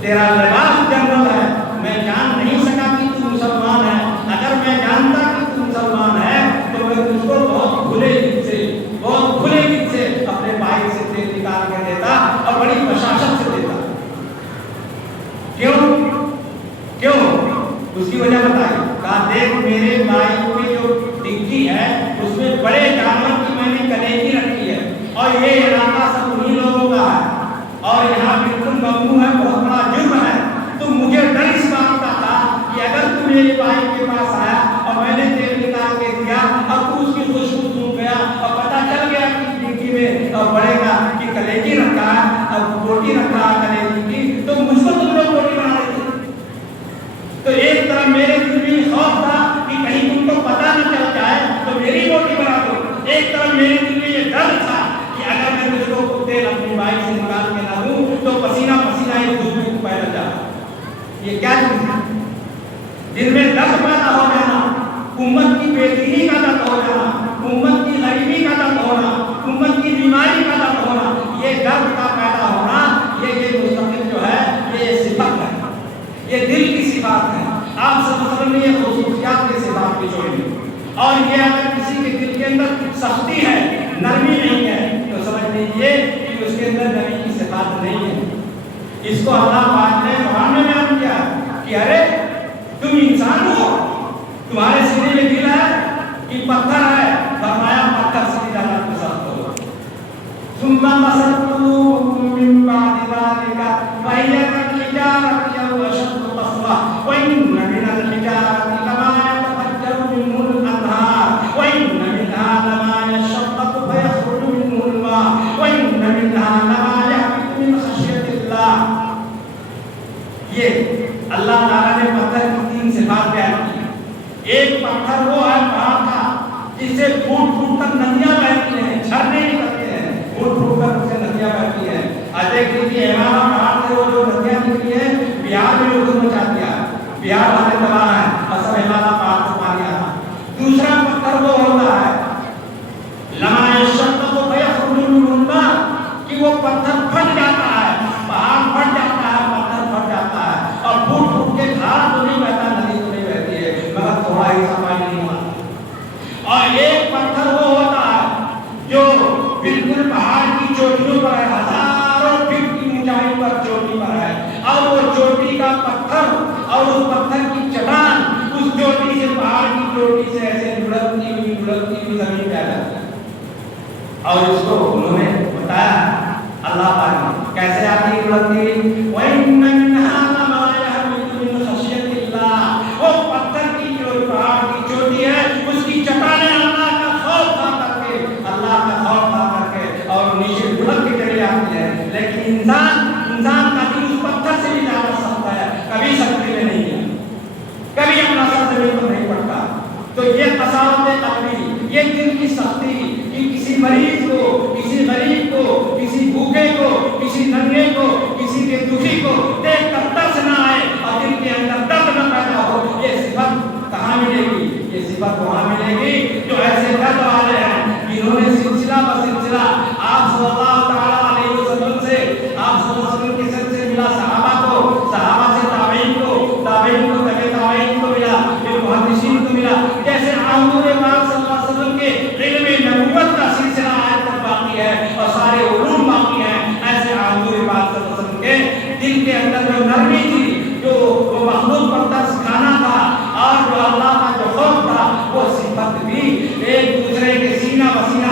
تیرا لباس جنگل ہے، میں جان نہیں سکا کہ تو مسلمان ہے، اگر میں جانتا کہ تو مسلمان ہے تو میں تجھ کو بہت کھلے دل سے اپنے بائک سے تیل نکال کے دیتا اور بڑی بشاشت سے دیتا۔ کیوں اس کی وجہ بتائی، کہا دیکھ میرے بائک میں جو ڈگی ہے اس میں بڑے جانور کی میں نے کلیجی رکھی ہے، اور یہ علاقہ سب انہی لوگوں کا ہے اور یہاں بالکل ممنوع ہے، بہت بڑا جرم ہے، تو مجھے ڈر اس بات کا تھا کہ اگر تو میری بائک کے پاس آیا اور میں نے تیل نکال کے دیا اور تو اس کی خوشبو سونگ گیا اور پتہ چل گیا کہ ڈگی میں اور بڑے گا کہ کلیجی رکھا ہے اور بوٹی رکھا ہے کلیجی کی، تو مجھ کو تم لوگ بوٹی بنا دیتے۔ تو ایک طرح میرے دل میں خوف تھا کہ کہیں تم کو پتہ نہ چل جائے تو میری بوٹی بنا دو، ایک طرح میرے دل میں یہ ڈر تھا کہ اگر میں مجھ کو تیل اپنی بائک سے نکال کے نہ دوں تو پسینہ ایک دوسرے کو پہلے جا، یہ کیا چیز ہے؟ دل میں درد پیدا ہو جانا، امت کی بے دینی کا درد ہو جانا، امت کی غریبی کا درد ہونا، امت کی بیماری کا درد ہونا، یہ درد کا پیدا ہونا، یہ مستقل جو ہے یہ صفت ہے، یہ دل کی صفات ہے۔ آپ صلی اللہ علیہ وسلم نے یہ خصوصیات کی صفات بھی چھوڑی، اور یہ اگر کسی کے دل کے اندر سختی ہے، نرمی نہیں ہے، تو سمجھ لیجیے کہ اس کے اندر نبی کی صفات نہیں ہے۔ اس کو اللہ پاک نے قرآن میں بیان کیا کہ ارے تم انسان ہو، تمہارے سینے میں دل ہے کہ پتھر ہے، فرمایا پتھر سے زیادہ سخت ہو۔ ثم قست قلوبكم من بعد ذلك فهي كالحجارة أو أشد قسوة وإن من الحجارة لما يتفجر منه الأنهار وإن منها لما يشقق فيخرج منه الماء وإن منها لما يهبط من خشية الله۔ یہ اللہ تعالیٰ نے پتھر کی 3 صفات بیان کی۔ ایک پتھر وہ ہے پہاڑ کا جس سے پھوٹ کر ندیاں بہتی ہیں، جھرنے نکلتے ہیں، پھوٹ کر اسے ندیاں بہتی ہیں۔ آج دیکھ لیجیے ہمارا پہاڑ سے وہ جو ندیاں نکلی ہیں بہار میں لوگوں مچا دیا، بہار والے تباہ ہے، اصل ہمارا پہاڑ سے پانی آتا۔ دوسرا پتھر وہ ہوتا ہے لما یشقق فیخرج منہ الماء، کہ وہ پتھر پھٹ جاتا ہے، پہاڑ پھٹ جاتا ہے، پتھر پھٹ جاتا ہے، اور پھوٹ کے دھارا تو نہیں بہتا، ندی تو نہیں بہتی ہے، مگر تھوڑا ہی صفائی نہیں ہوتا۔ اور ایک پتھر وہ ہوتا ہے جو بالکل پہاڑ کی چوٹیوں پر ہے، ہزاروں فٹ کی اونچائی پر چوٹی پر ہے، اور وہ چوٹی کا پتھر اور اس پتھر کی چٹان اس چوٹی سے پہاڑ کی چوٹی سے ایسے لڑکتی ہوئی زمین پہ آ جاتی ہے۔ اور اس کو انہوں نے بتایا اللہ پاک نے کیسے آتی ہے لڑکتی ہوئی، وَإِنَّ مِنْهَا لَمَا يَهْبِطُ مِنْ خَشْيَةِ اللَّهِ، وہ پتھر کی جو پہاڑ کی چوٹی ہے اس کی چٹانیں اللہ کا خوف کھا کر کے اور نیچے لڑک کے چلی آتی ہے۔ لیکن انسان کا دل اس پتھر سے بھی زیادہ سخت ہے، کبھی سختی میں نہیں ہے، کبھی اپنا سر زمین پر نہیں پڑتا۔ تو یہ قساوت قلبی، یہ دل کی سختی کہ کسی مریض کو، کسی غریب کو، کسی بھوکے کو، کسی ننگے کو، کسی کے دکھی کو دیکھ کر ترس نہ آئے اور دل کے اندر درد نہ پیدا ہو، یہ صفت کہاں ملے گی؟ یہ صفت وہاں ملے گی جو ایسے درد والے ہیں جنہوں نے سلسلہ بسلسلہ آپ صلی اللہ تعالیٰ علیہ وسلم سے، آپ صلی اللہ علیہ وسلم کے سن سے ملا صحابہ کو، صحابہ سے تابعین کو، تابعین کو تبع تابعین کو ملا، پھر محدثین کو ملا، جیسے حضور پاک صلی اللہ علیہ وسلم کے علم نبوت کا سلسلہ آج تک باقی ہے اور سارے علوم باقی ہیں، ایسے حضور پاک صلی اللہ علیہ وسلم کے دل کے اندر جو نرمی تھی، جو وہ مخلوق پر ترس کھانا تھا اور جو اللہ کا جو خوف تھا، وہ صفت بھی ایک دوسرے کے سینہ بسینہ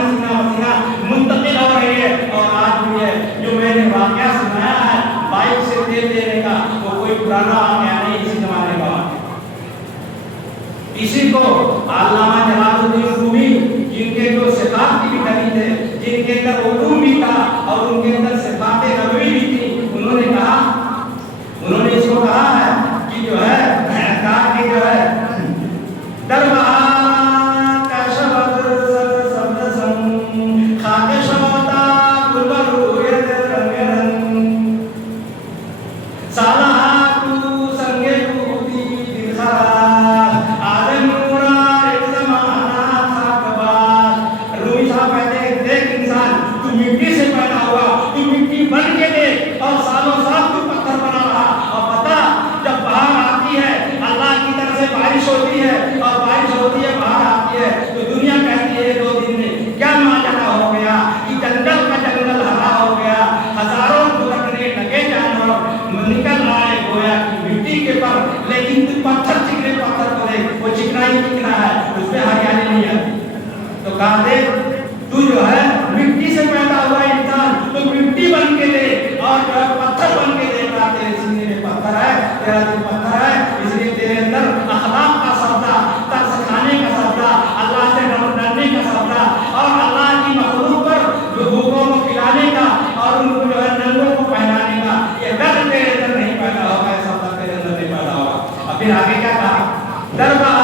منتقل ہو رہی ہے۔ اور آج بھی ہے جو میں نے واقعہ سنایا ہے بائک سے تیل دینے کا، وہ کوئی پرانا واقعہ نہیں، اسی زمانے کا واقعہ۔ اسی کو علامہ جلال الدین رومی جن کے جو صفات کی بھی کمی تھے، جن کے اندر علوم بھی تھا اور ان کے اندر صفات نبوی بھی تھی، انہوں نے اس کو کہا ہے کہ جو ہے کہا کہ جو ہے دربار تو جو ہے مٹی سے پیدا ہوا انسان تو مٹی بن کے دے اور جو ہے پتھر بن کے دے رہا، تیرے سینے میں پتھر ہے، تیرا دل پتھر ہے، اس لیے تیرے اندر اخلاق کا سبدا، ترس کھانے کا سبدا، اللہ سے ڈرنے کا سبدا اور اللہ کی مخلوق پر جو بھوکوں کو کھلانے کا اور ان کو جو ہے ننگوں کو پہنانے کا یہ درد تیرے اندر نہیں پیدا ہوگا، یہ سبدا تیرے اندر نہیں پیدا ہوگا۔ اور پھر آگے کیا کہا؟ دربہ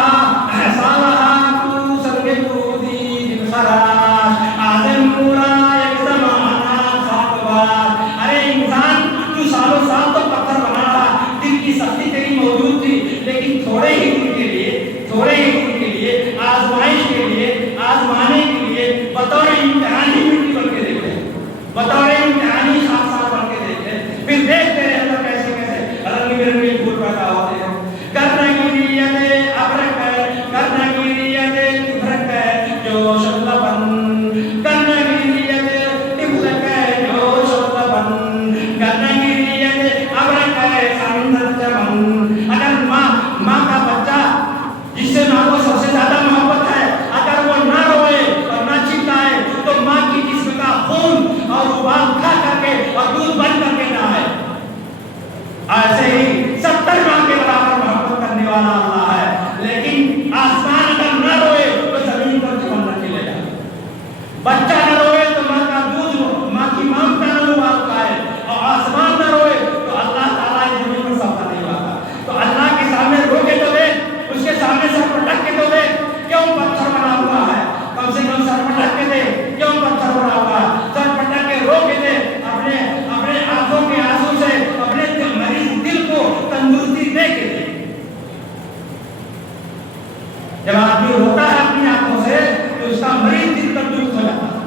ایسے ہی 70 ماہ کے برابر محبت کرنے والا اللہ ہے، لیکن آسمان اگر نہ روئے تو زمین پر جمن نہ چلے گا، بچہ نہ روئے تو ماں کا دودھ ماں کی مامتا نہ ابالتا ہے، اور آسمان نہ روئے تو اللہ تعالیٰ اس زمین پر سبتا نہیں ہوتا۔ تو اللہ کے سامنے رو کے تو دے، اس کے سامنے سر پر ڈھک کے تو دے، کیوں پتھر بنا ہوا ہے؟ کم سے کم سر پر ڈھک کے دے، کیوں پتھر بنا ہوا ہے؟ سر پر ڈھک کے رو کے دے، اپنے آنکھوں کے آنسو سے اپنے مریض دل کو تندرستی دے کے دے۔ جب آدمی روتا ہے اپنی آنکھوں سے تو اس کا مریض دل تندرست ہو جاتا ہے۔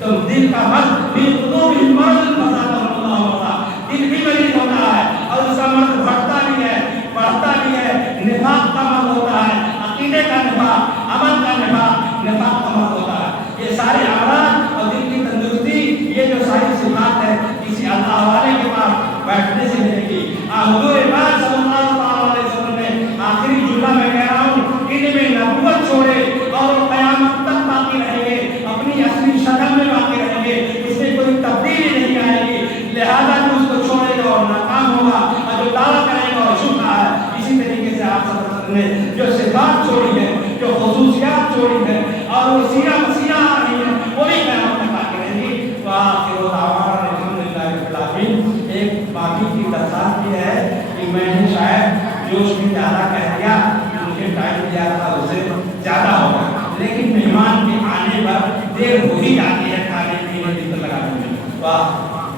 تو دل کا مرض بھی قلوب المرض المزاد اللہ ہوتا، دل بھی مریض ہوتا ہے اور اس کا مرض بڑھتا بھی ہے، بڑھتا بھی ہے۔ نفاق کا مرض ہوتا ہے، عقیدے کا نفاق، عمل کا نفاق، نفاق کا مرض ہوتا ہے۔ یہ سارے امراض اور دل کی تندرستی، یہ جو ساری صفات ہے کسی اللہ والے کے پاس بیٹھنے سے ملے گی۔ حضور پاک صلی اللہ علیہ وسلم نے آخری جملہ میں کہہ رہا ہوں، ان میں نبوت چھوڑے اور قیامت تک باقی رہیں گے، اپنی اصلی شکل میں باقی رہیں گے، اس میں کوئی تبدیلی نہیں آئے گی، لہذا جو اس کو چھوڑے گا اور ناکام ہوگا اور جو دعویٰ کرے گا اور جھوٹا ہے۔ اسی طریقے سے آپ صلی اللہ علیہ وسلم نے جو صفات چھوڑی ہے، جو خصوصیات چھوڑی ہے اور وہ سیرہ مسیرہ آ رہی ہے، وہ بھی قیامت تک باقی رہیں گی۔ تو آخر دعوانا الحمدللہ رب العالمین۔ ایک باقی کی درخواست یہ ہے کہ میں نے شاید جوش میں زیادہ کہہ دیا، مجھے ٹائم دیا تھا اسے زیادہ ہوگا، لیکن مہمان کے دیر ہو ہی جاتی ہے کھانے پینے دل لگانے میں۔ واہ